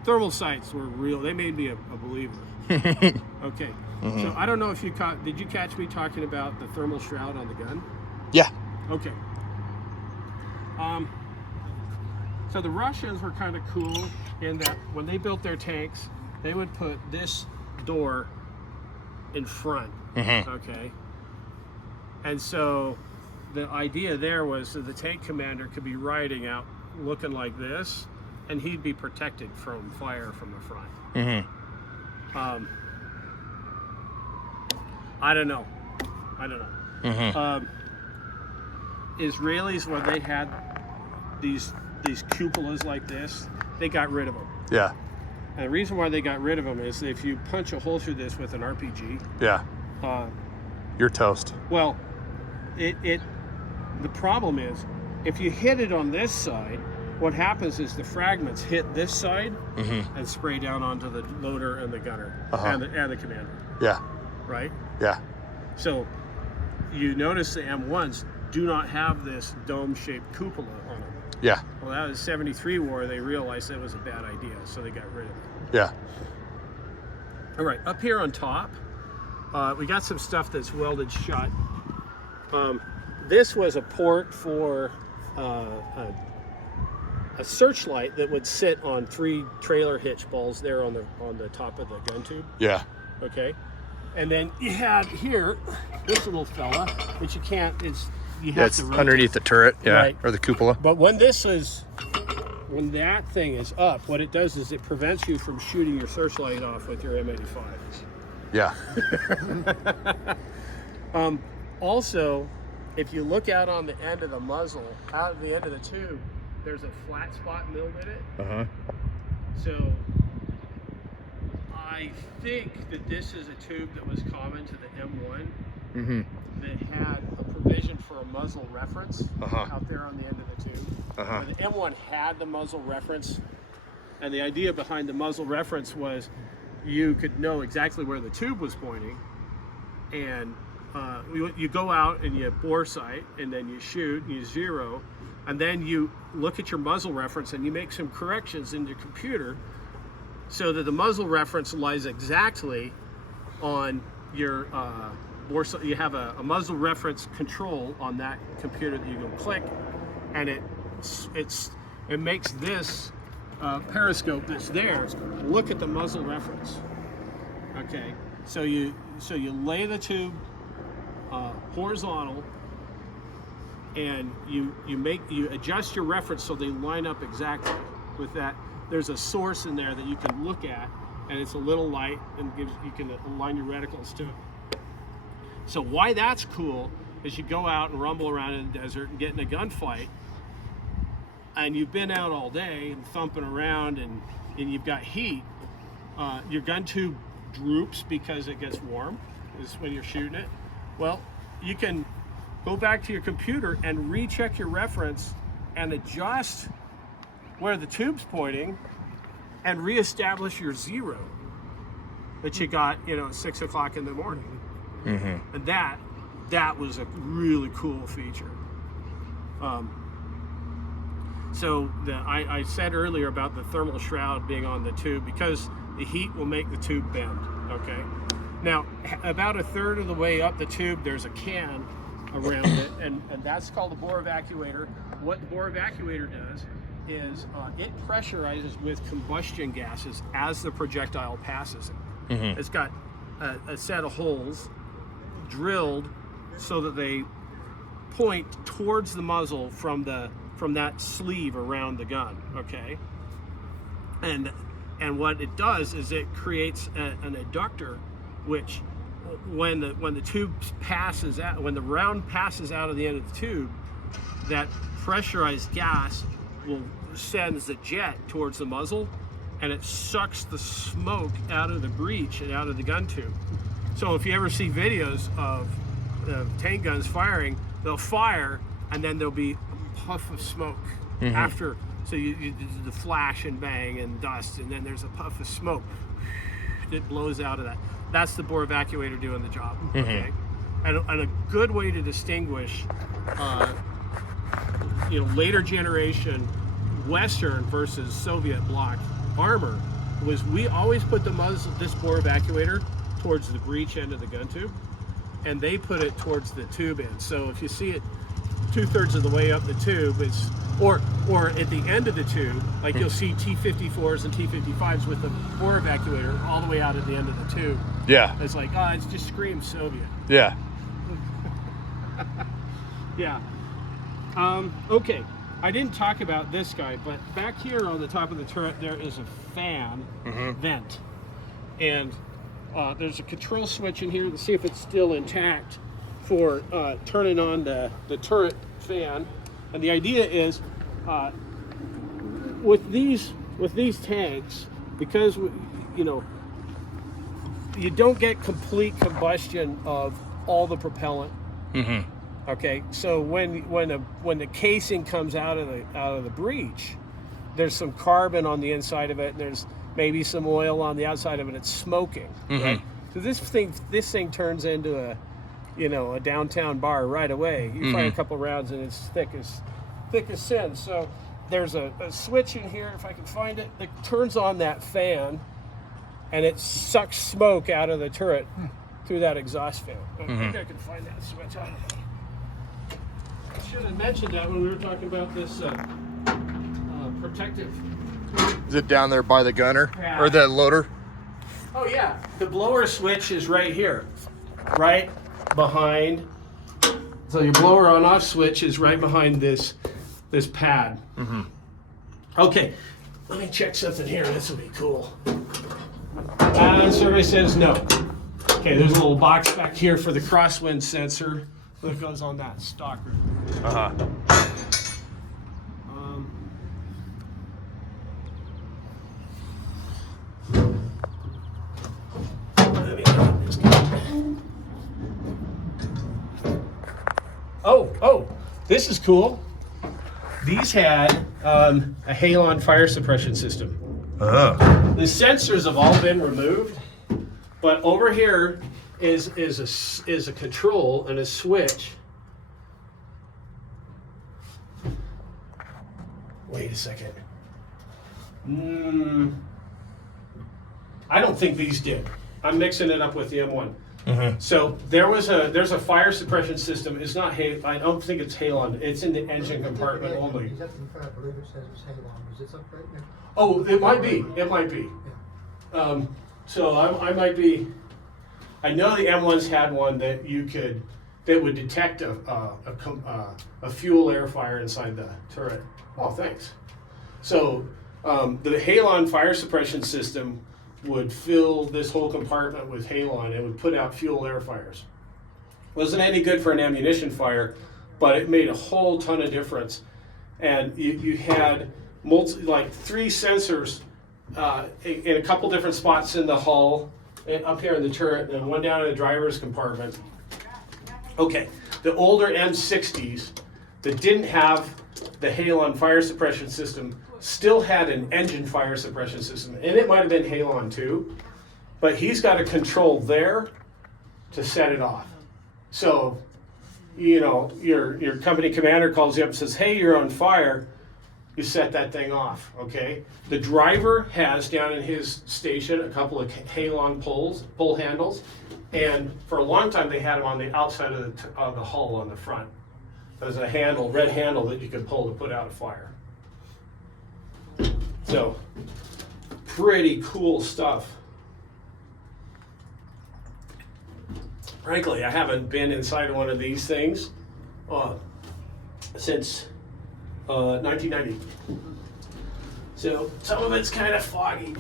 Thermal sights were real. They made me a believer. Okay. So I don't know if did you catch me talking about the thermal shroud on the gun? Yeah. Okay. So the Russians were kind of cool in that when they built their tanks, they would put this door in front. Okay. And so the idea there was that the tank commander could be riding out looking like this, and he'd be protected from fire from the front. I don't know. Israelis, when they had these cupolas like this, they got rid of them. Yeah. And the reason why they got rid of them is if you punch a hole through this with an RPG, yeah, you're toast. Well, the problem is if you hit it on this side, what happens is the fragments hit this side and spray down onto the loader and the gunner and the commander. Yeah. Right? Yeah. So you notice the M1s do not have this dome-shaped cupola on them. Yeah. Well, that was 73 war. They realized that was a bad idea, so they got rid of it. Yeah. All right, up here on top, we got some stuff that's welded shut. This was a port for a searchlight that would sit on 3 trailer hitch balls there on the top of the gun tube. Yeah. Okay. And then you had here this little fella, which you can't. You have it's to underneath the turret, yeah, right. Or the cupola. But when that thing is up, what it does is it prevents you from shooting your searchlight off with your M85. Yeah. Also, if you look out on the end of the muzzle, out of the end of the tube, there's a flat spot milled in it. So I think that this is a tube that was common to the M1 that had a provision for a muzzle reference out there on the end of the tube. Where the M1 had the muzzle reference, and the idea behind the muzzle reference was you could know exactly where the tube was pointing, and you go out and you bore sight, and then you shoot, and you zero, and then you look at your muzzle reference and you make some corrections in your computer so that the muzzle reference lies exactly on your bore sight. You have a muzzle reference control on that computer that you can click, and it makes this periscope that's there, look at the muzzle reference. Okay, so you lay the tube horizontal, and you adjust your reference so they line up exactly with that. There's a source in there that you can look at, and it's a little light, and you can align your reticles to it. So why that's cool is you go out and rumble around in the desert and get in a gunfight, and you've been out all day and thumping around, and you've got heat. Your gun tube droops because it gets warm, is when you're shooting it. Well, you can go back to your computer and recheck your reference and adjust where the tube's pointing and reestablish your zero that you got, at 6 o'clock in the morning. Mm-hmm. And that was a really cool feature. So I said earlier about the thermal shroud being on the tube because the heat will make the tube bend, okay? Now, about a third of the way up the tube, there's a can around it, and that's called a bore evacuator. What the bore evacuator does is it pressurizes with combustion gases as the projectile passes it. Mm-hmm. It's got a set of holes drilled so that they point towards the muzzle from that sleeve around the gun, okay? And what it does is it creates an adductor, which when the tube passes out, when the round passes out of the end of the tube, that pressurized gas sends the jet towards the muzzle, and it sucks the smoke out of the breech and out of the gun tube. So if you ever see videos of tank guns firing, they'll fire and then there'll be a puff of smoke after. So you do the flash and bang and dust, and then there's a puff of smoke that blows out of that. That's the bore evacuator doing the job. Okay, and a good way to distinguish, later generation Western versus Soviet bloc armor was we always put this bore evacuator towards the breech end of the gun tube, and they put it towards the tube end. So if you see it 2/3 of the way up the tube, it's or at the end of the tube, like you'll see T-54s and T-55s with the bore evacuator all the way out at the end of the tube. Yeah. It's like, it just screams Soviet. Yeah. Yeah. Okay. I didn't talk about this guy, but back here on the top of the turret, there is a fan vent. And there's a control switch in here to see if it's still intact for turning on the turret fan. And the idea is, with these tanks, because you don't get complete combustion of all the propellant. Okay, so when the casing comes out of the breech, there's some carbon on the inside of it, and there's maybe some oil on the outside of it. It's smoking. Right? So this thing turns into a downtown bar right away. You fire a couple rounds and it's thick as sin. So there's a switch in here, if I can find it, that turns on that fan, and it sucks smoke out of the turret through that exhaust fan. I think I can find that switch. I should have mentioned that when we were talking about this protective. Is it down there by the gunner Yeah. or the loader? Oh yeah, the blower switch is right here, right behind. So your blower on-off switch is right behind this pad. Okay, let me check something here. This will be cool. Survey says no. Okay, there's a little box back here for the crosswind sensor that goes on that stalker. Oh, this is cool. These had a halon fire suppression system. The sensors have all been removed, but over here is a control and a switch. Wait a second. I don't think these did. I'm mixing it up with the M1. So there's a fire suppression system. It's not I don't think it's halon. It's in the engine compartment only. Is that the one I believe it says it's halon? Is this up right there? Oh, it might be. It might be. So I might be. I know the M1s had one that that would detect a fuel air fire inside the turret. Oh, thanks. So the halon fire suppression system would fill this whole compartment with halon. It would put out fuel air fires. Wasn't any good for an ammunition fire, but it made a whole ton of difference. And you had like 3 sensors in a couple different spots in the hull, and up here in the turret, and one down in the driver's compartment. Okay, the older M60s that didn't have the halon fire suppression system still had an engine fire suppression system, and it might have been halon too, but he's got a control there to set it off. So, you know, your company commander calls you up and says, hey, you're on fire. You set that thing off, okay? The driver has down in his station a couple of halon pull handles, and for a long time they had them on the outside of the hull on the front. There's a handle, red handle that you can pull to put out a fire. So, pretty cool stuff. Frankly, I haven't been inside one of these things since 1990. So some of it's kind of foggy.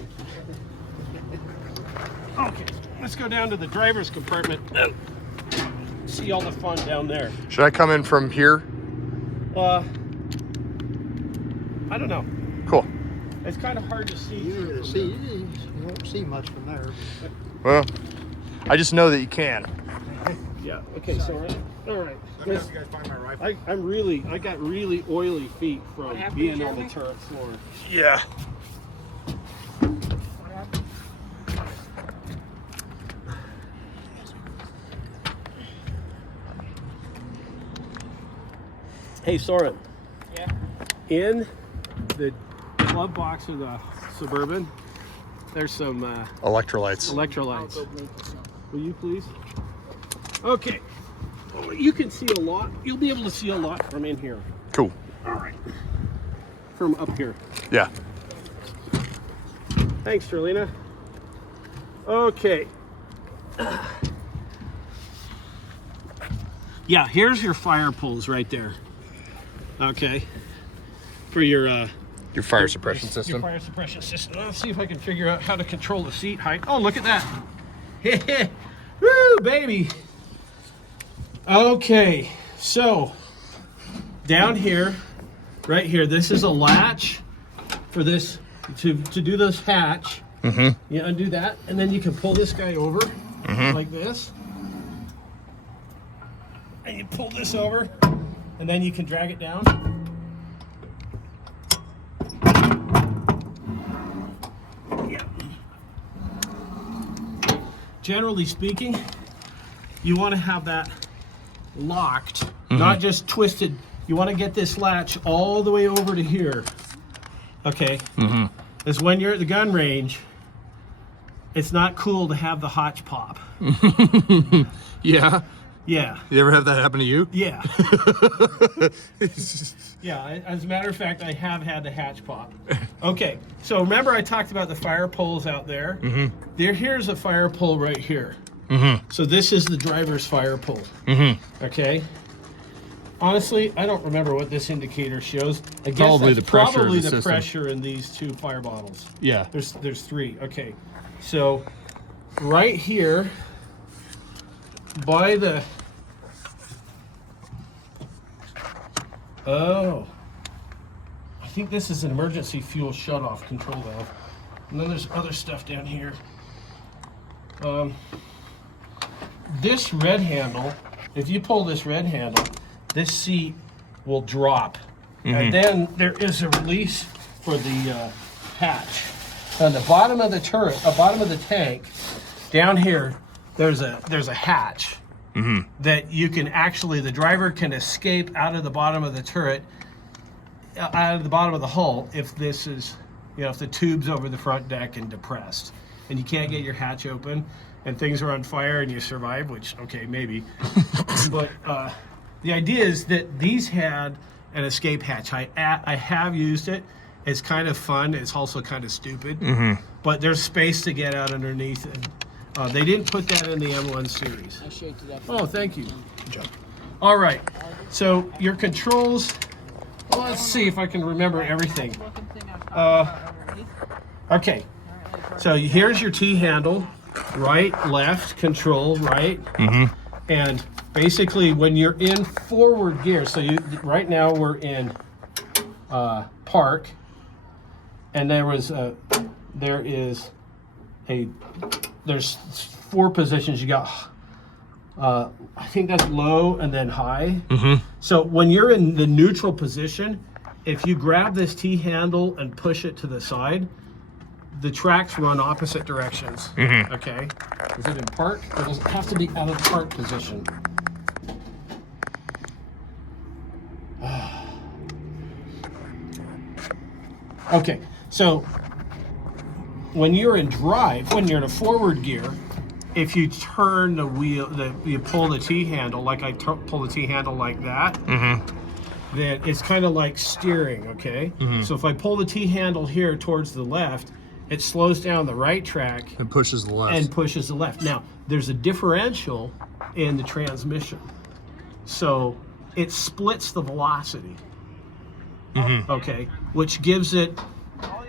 Okay, let's go down to the driver's compartment. See all the fun down there. Should I come in from here? I don't know. Cool. It's kind of hard to see. You won't see much from there. Well, I just know that you can. Yeah. Okay. So all right. Let me know if you guys find my rifle. I got really oily feet from being on the turret floor. Yeah. Hey, Soren. Yeah. In the glove box of the Suburban, there's some Electrolytes. electrolytes. Will you please? Okay. Oh, you can see a lot. You'll be able to see a lot from in here. Cool. All right. From up here. Yeah. Thanks, Terlina. Okay. Yeah, here's your fire poles right there. Okay. For your fire suppression your system. fire suppression system. Let's see if I can figure out how to control the seat height. Oh, look at that. Woo, baby. Okay, so down here, right here, this is a latch for this to do this hatch. Mm-hmm. You undo that, and then you can pull this guy over like this, and you pull this over, and then you can drag it down. Yeah. Generally speaking, you want to have that locked, not just twisted. You want to get this latch all the way over to here. Okay. Because when you're at the gun range, it's not cool to have the hotch pop. Yeah. Yeah. You ever have that happen to you? Yeah. Yeah. As a matter of fact, I have had the hatch pop. Okay. So remember I talked about the fire poles out there? Here's a fire pole right here. So this is the driver's fire pole. Okay. Honestly, I don't remember what this indicator shows. I guess Probably that's the pressure of probably the the system. pressure in these 2 fire bottles. Yeah. There's 3. Okay. So right here by the I think this is an emergency fuel shutoff control valve. And then there's other stuff down here. This red handle, if you pull this red handle, this seat will drop. And then there is a release for the hatch. On the bottom of the turret, bottom of the tank, down here, there's a hatch that you can actually, the driver can escape out of the bottom of the turret, out of the bottom of the hull if this is, if the tube's over the front deck and depressed. and you can't get your hatch open, and things are on fire and you survive, which, okay, maybe. But the idea is that these had an escape hatch. I have used it. It's kind of fun. It's also kind of stupid. But there's space to get out underneath it. They didn't put that in the M1 series. I shaped it up. Oh, thank you. Good job. All right. So your controls. Well, let's see if I can remember everything. Okay. So here's your T handle. Right, left, control, right. And basically when you're in forward gear, so right now we're in park, and there's 4 positions. You got I think that's low and then high. So when you're in the neutral position, if you grab this T handle and push it to the side, the tracks run opposite directions. Okay. Is it in park? It'll have to be out of park position. Okay. So when you're in drive, when you're in a forward gear, if you turn the wheel, you pull the T handle, like I pull the T handle like that, then it's kind of like steering, okay? So if I pull the T handle here towards the left, it slows down the right track and pushes the left. Now, there's a differential in the transmission. So it splits the velocity. Okay, which gives it,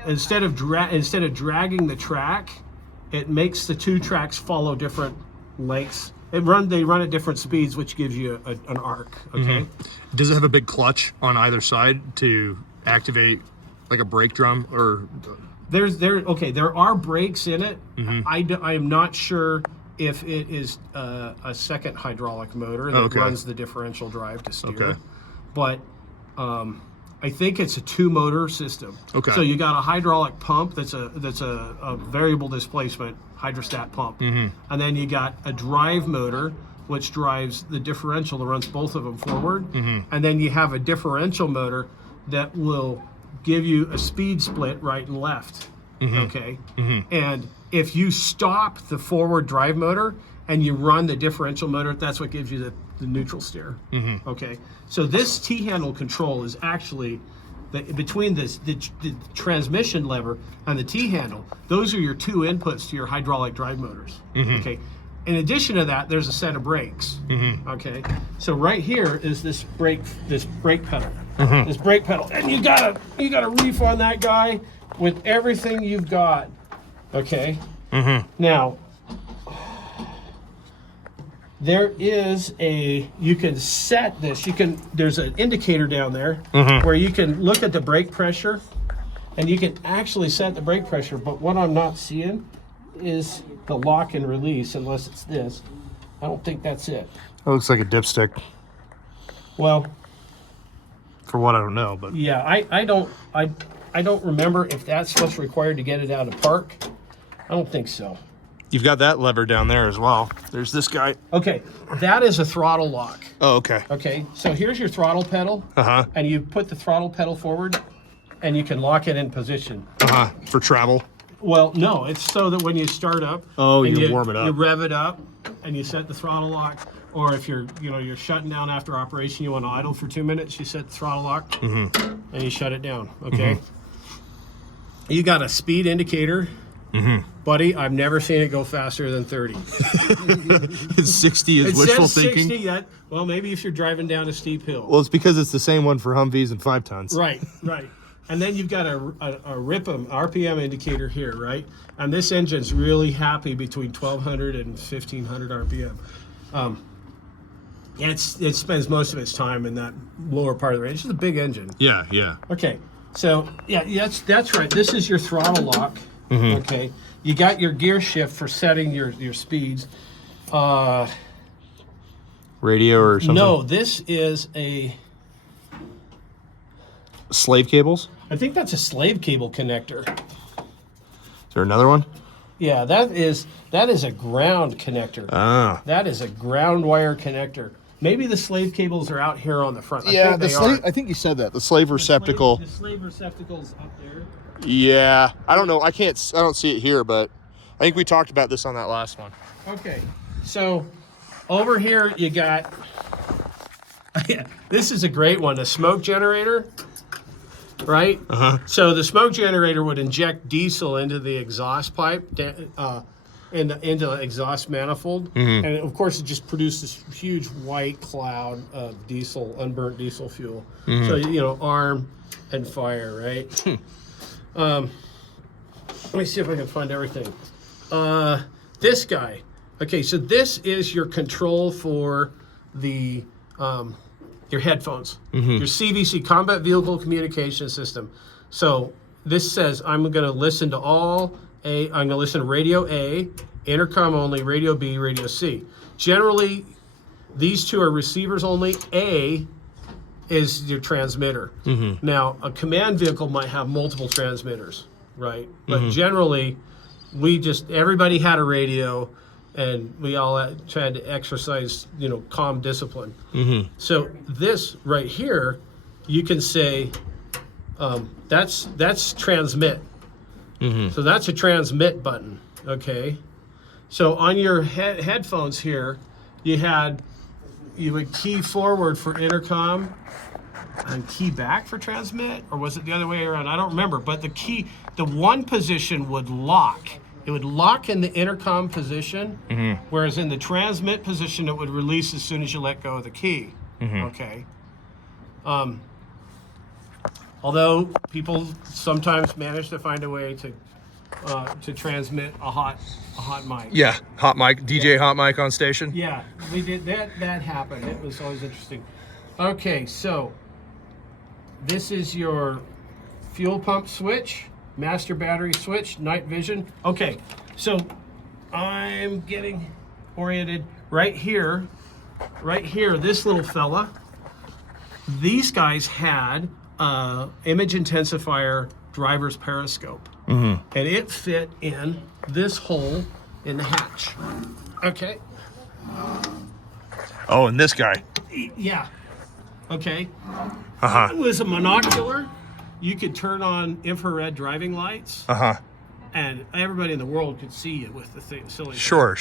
instead of dragging the track, it makes the 2 tracks follow different lengths. They run at different speeds, which gives you an arc. Okay. Does it have a big clutch on either side to activate like a brake drum or? There are brakes in it. I am not sure if it is a second hydraulic motor that runs the differential drive to steer. But I think it's a 2-motor system. So you got a hydraulic pump that's a variable displacement hydrostat pump, and then you got a drive motor which drives the differential that runs both of them forward, and then you have a differential motor that will give you a speed split right and left. Okay. And if you stop the forward drive motor and you run the differential motor, that's what gives you the neutral steer. Okay. So this T handle control is actually between the transmission lever and the T handle. Those are your 2 inputs to your hydraulic drive motors. Okay. In addition to that, there's a set of brakes. Okay. So right here is this brake pedal. This brake pedal, and you gotta reef on that guy with everything you've got. Okay. Now, there is you can set this. There's an indicator down there where you can look at the brake pressure, and you can actually set the brake pressure. But what I'm not seeing is the lock and release, unless it's this. I don't think that's it. It looks like a dipstick. Well, for what I don't know, but yeah, I don't remember if that's what's required to get it out of park. I don't think so. You've got that lever down there as well. There's this guy. Okay, that is a throttle lock. Oh, okay. Okay, so here's your throttle pedal. And you put the throttle pedal forward, and you can lock it in position. For travel. Well, no, it's so that when you start up, you warm it up. You rev it up, and you set the throttle lock. Or if you're shutting down after operation, you want to idle for 2 minutes, you set the throttle lock, and you shut it down. Okay. You got a speed indicator, buddy. I've never seen it go faster than 30. It's 60 is wishful thinking. 60, well, maybe if you're driving down a steep hill. Well, it's because it's the same one for Humvees and 5 tons. Right. And then you've got a RPM indicator here, right? And this engine's really happy between 1,200 and 1,500 RPM. And it spends most of its time in that lower part of the range. It's just a big engine. Yeah. Okay, so yeah, that's right. This is your throttle lock. Okay, you got your gear shift for setting your speeds. Radio or something? No, this is a slave cables. I think that's a slave cable connector. Is there another one? Yeah, that is a ground connector. That is a ground wire connector. Maybe the slave cables are out here on the front. I think you said that. The slave receptacle. The slave receptacle's up there. Yeah, I don't know. I don't see it here, but I think we talked about this on that last one. Okay, so over here you got, this is a great one, a smoke generator, right? So the smoke generator would inject diesel into the exhaust pipe, into the exhaust manifold, and of course it just produces this huge white cloud of diesel, unburnt diesel fuel. So, you know, arm and fire, right? Let me see if I can find everything. This guy. Okay, so this is your control for the your headphones, your CVC, Combat Vehicle Communication System. So this says I'm going to listen to I'm going to listen to radio A, intercom only, radio B, radio C. Generally, these two are receivers only. A is your transmitter. Now, a command vehicle might have multiple transmitters, right? But generally, everybody had a radio, and we all tried to exercise, you know, comm discipline. So this right here, you can say that's transmit. So that's a transmit button. Okay. So on your headphones here, you would key forward for intercom and key back for transmit, or was it the other way around? I don't remember. But the one position would lock. It would lock in the intercom position, whereas in the transmit position, it would release as soon as you let go of the key. Okay. Although people sometimes manage to find a way to transmit a hot mic. Yeah, hot mic, DJ hot mic on station. Yeah, we did that. That happened. It was always interesting. Okay, so this is your fuel pump switch, master battery switch, night vision. Okay, so I'm getting oriented right here. This little fella. These guys had image intensifier driver's periscope, and it fit in this hole in the hatch. Okay. Oh, and this guy. Yeah. Okay. It was a monocular. You could turn on infrared driving lights. And everybody in the world could see you with the thing. Silly. Sure.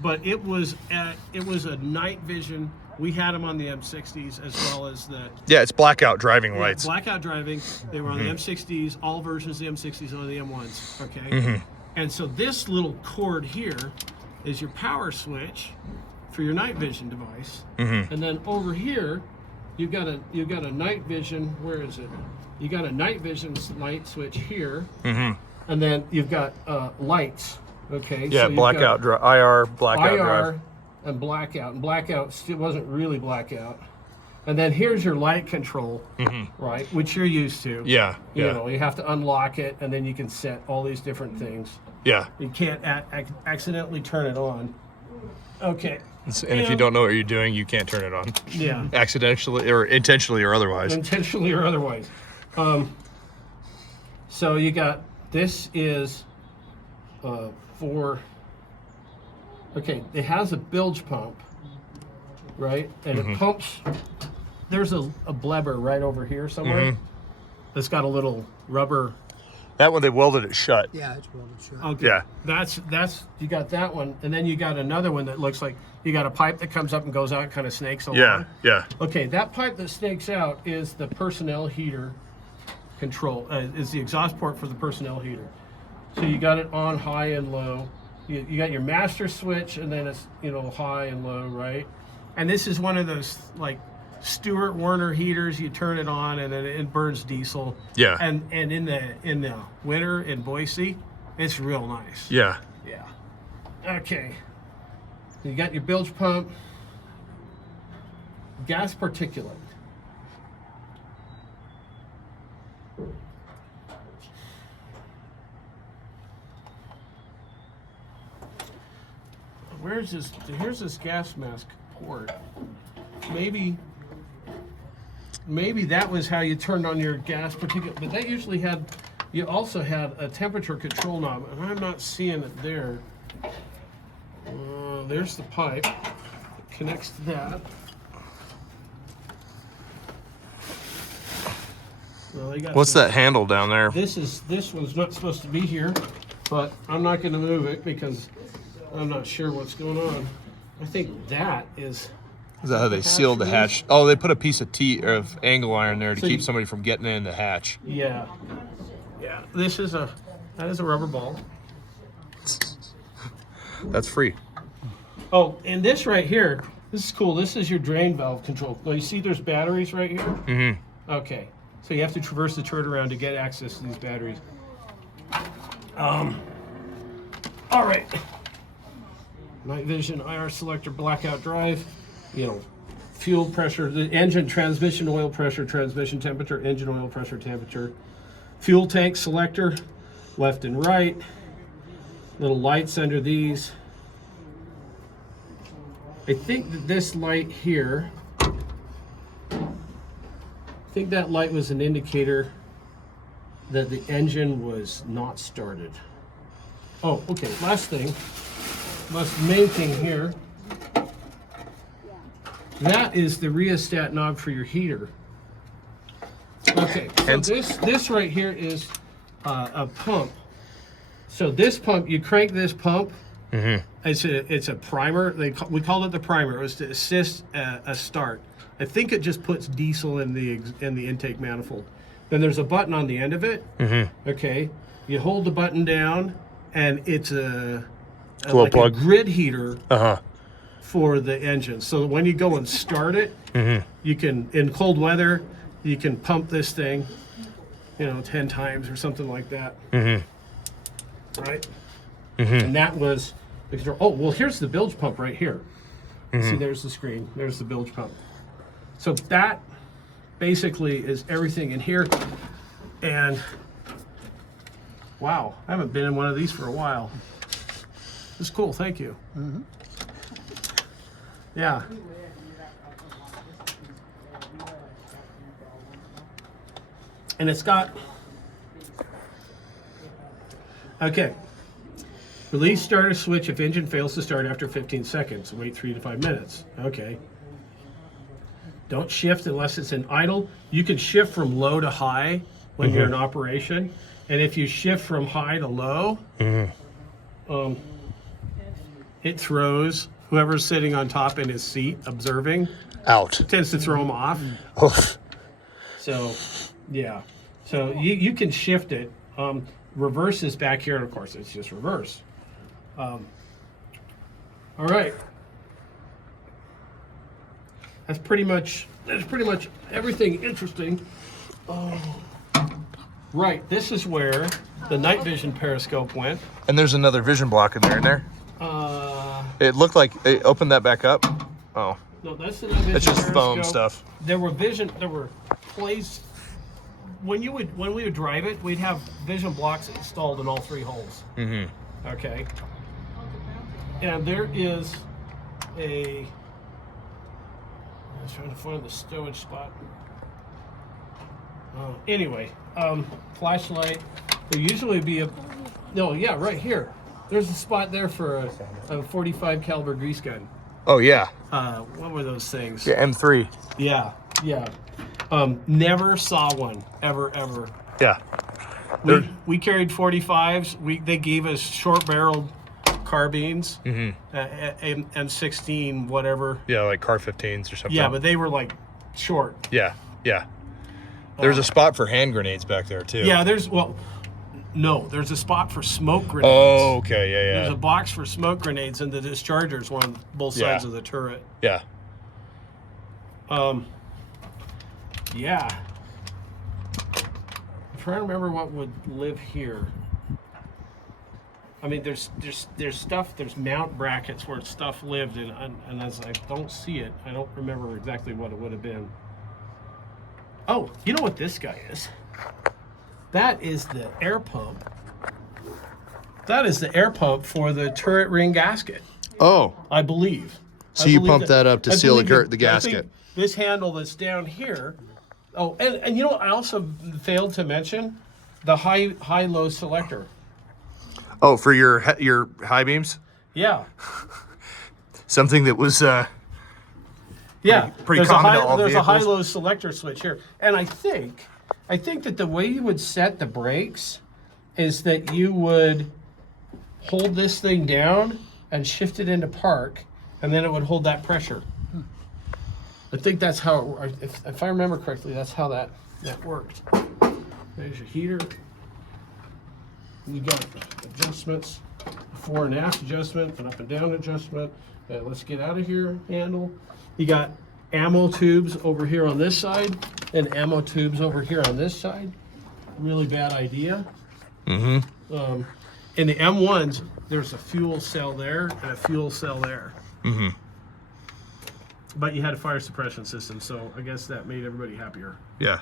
But it was a night vision. We had them on the M60s as well as the... Yeah, it's blackout driving lights. Blackout driving. They were on the M60s, all versions of the M60s on the M1s, okay? And so this little cord here is your power switch for your night vision device. And then over here, you've got a night vision, where is it? You got a night vision light switch here. And then you've got lights, okay? Yeah, so blackout, IR, blackout drive. And blackout. And blackout still wasn't really blackout. And then here's your light control, right, which you're used to. Yeah. You know, you have to unlock it, and then you can set all these different things. Yeah. You can't accidentally turn it on. Okay. And if you don't know what you're doing, you can't turn it on. Yeah. Accidentally or intentionally or otherwise. Intentionally or otherwise. So you got, this is for... Okay, it has a bilge pump, right? And it pumps. There's a blebber right over here somewhere. That's got a little rubber. That one, they welded it shut. Yeah, it's welded shut. Okay. Yeah. That's you got that one, and then you got another one that looks like you got a pipe that comes up and goes out, and kind of snakes along. Yeah. Okay, that pipe that snakes out is the personnel heater control. Is the exhaust port for the personnel heater. So you got it on, high, and low. You got your master switch, and then it's, you know, high and low, right? And this is one of those like Stewart Warner heaters. You turn it on, and then it burns diesel. Yeah. And in the winter in Boise, it's real nice. Yeah. Yeah. Okay. You got your bilge pump, gas particulate. Where's this? Here's this gas mask port. Maybe that was how you turned on your gas particulate. But that usually had, you also had a temperature control knob, and I'm not seeing it there. There's the pipe that connects to that. Well, What's that handle down there? This one's not supposed to be here. but I'm not going to move it because I'm not sure what's going on. I think that is. Is that how they sealed the hatch? Oh, they put a piece of angle iron there to keep somebody from getting in the hatch. Yeah. Yeah. That is a rubber ball. That's free. Oh, and this right here, this is cool. This is your drain valve control. Now you see there's batteries right here? Mm-hmm. Okay. So you have to traverse the turret around to get access to these batteries. All right. Night vision, IR selector, blackout drive, fuel pressure, the engine, transmission oil pressure, transmission temperature, engine oil pressure, temperature, fuel tank selector, left and right, little lights under these. I think that this light here, I think that light was an indicator that the engine was not started. Oh, okay, last main thing here. That is the rheostat knob for your heater. Okay, so this right here is a pump. So this pump, you crank this pump. Mm-hmm. It's a primer. We called it the primer. It was to assist a start. I think it just puts diesel in the intake manifold. Then there's a button on the end of it. Mm-hmm. Okay, you hold the button down, and it's a grid heater for the engine. So when you go and start it, you can, in cold weather, you can pump this thing, 10 times or something like that. Mm-hmm. Right? Mm-hmm. And that was, oh, well, here's the bilge pump right here. Mm-hmm. See, there's the screen. There's the bilge pump. So that basically is everything in here. And wow, I haven't been in one of these for a while. It's cool, thank you. Mm-hmm. Yeah. And it's got, okay. Release starter switch if engine fails to start after 15 seconds. Wait 3 to 5 minutes. Okay. Don't shift unless it's in idle. You can shift from low to high when you're in operation. And if you shift from high to low, it throws whoever's sitting on top in his seat observing out. It tends to throw them off. So, yeah. So you can shift it. Reverse is back here, and of course, it's just reverse. All right. That's pretty much everything interesting. Oh. Right, this is where the night vision periscope went. And there's another vision block in there, it looked like it opened that back up. Oh. No, that's the night vision It's just periscope. foam stuff. There were places when we would drive it, we'd have vision blocks installed in all 3 holes. Mm-hmm. Okay. And there is I was trying to find the stowage spot. Anyway, flashlight. There usually be right here. There's a spot there for a 45 caliber grease gun. Oh yeah. What were those things? Yeah, M3. Yeah. Never saw one ever. Yeah. We carried 45s. They gave us short barreled carbines, M16 whatever. Yeah, like car 15s or something. Yeah, but they were like short. Yeah. There's a spot for hand grenades back there too. Yeah, there's a spot for smoke grenades. Oh, okay, yeah. There's a box for smoke grenades, and the dischargers were on both sides of the turret. Yeah. Yeah. I'm trying to remember what would live here. I mean, there's stuff. There's mount brackets where stuff lived, and as I don't see it, I don't remember exactly what it would have been. Oh, you know what this guy is? That is the air pump. That is the air pump for the turret ring gasket. Oh. I believe. So you pump that up to seal the gasket. This handle that's down here. Oh, and I also failed to mention the high-low selector. Oh, for your high beams? Yeah. Something that was pretty there's common to all there's vehicles. A high-low selector switch here. And I think that the way you would set the brakes is that you would hold this thing down and shift it into park, and then it would hold that pressure. I think that's how it, if I remember correctly, that's how that worked. There's your heater. You got adjustments, fore and aft adjustment, an up and down adjustment. Let's get out of here handle. You got ammo tubes over here on this side and ammo tubes over here on this side. Really bad idea. Mm-hmm. In the M1s, there's a fuel cell there and a fuel cell there. Mm-hmm. But you had a fire suppression system, so I guess that made everybody happier. Yeah.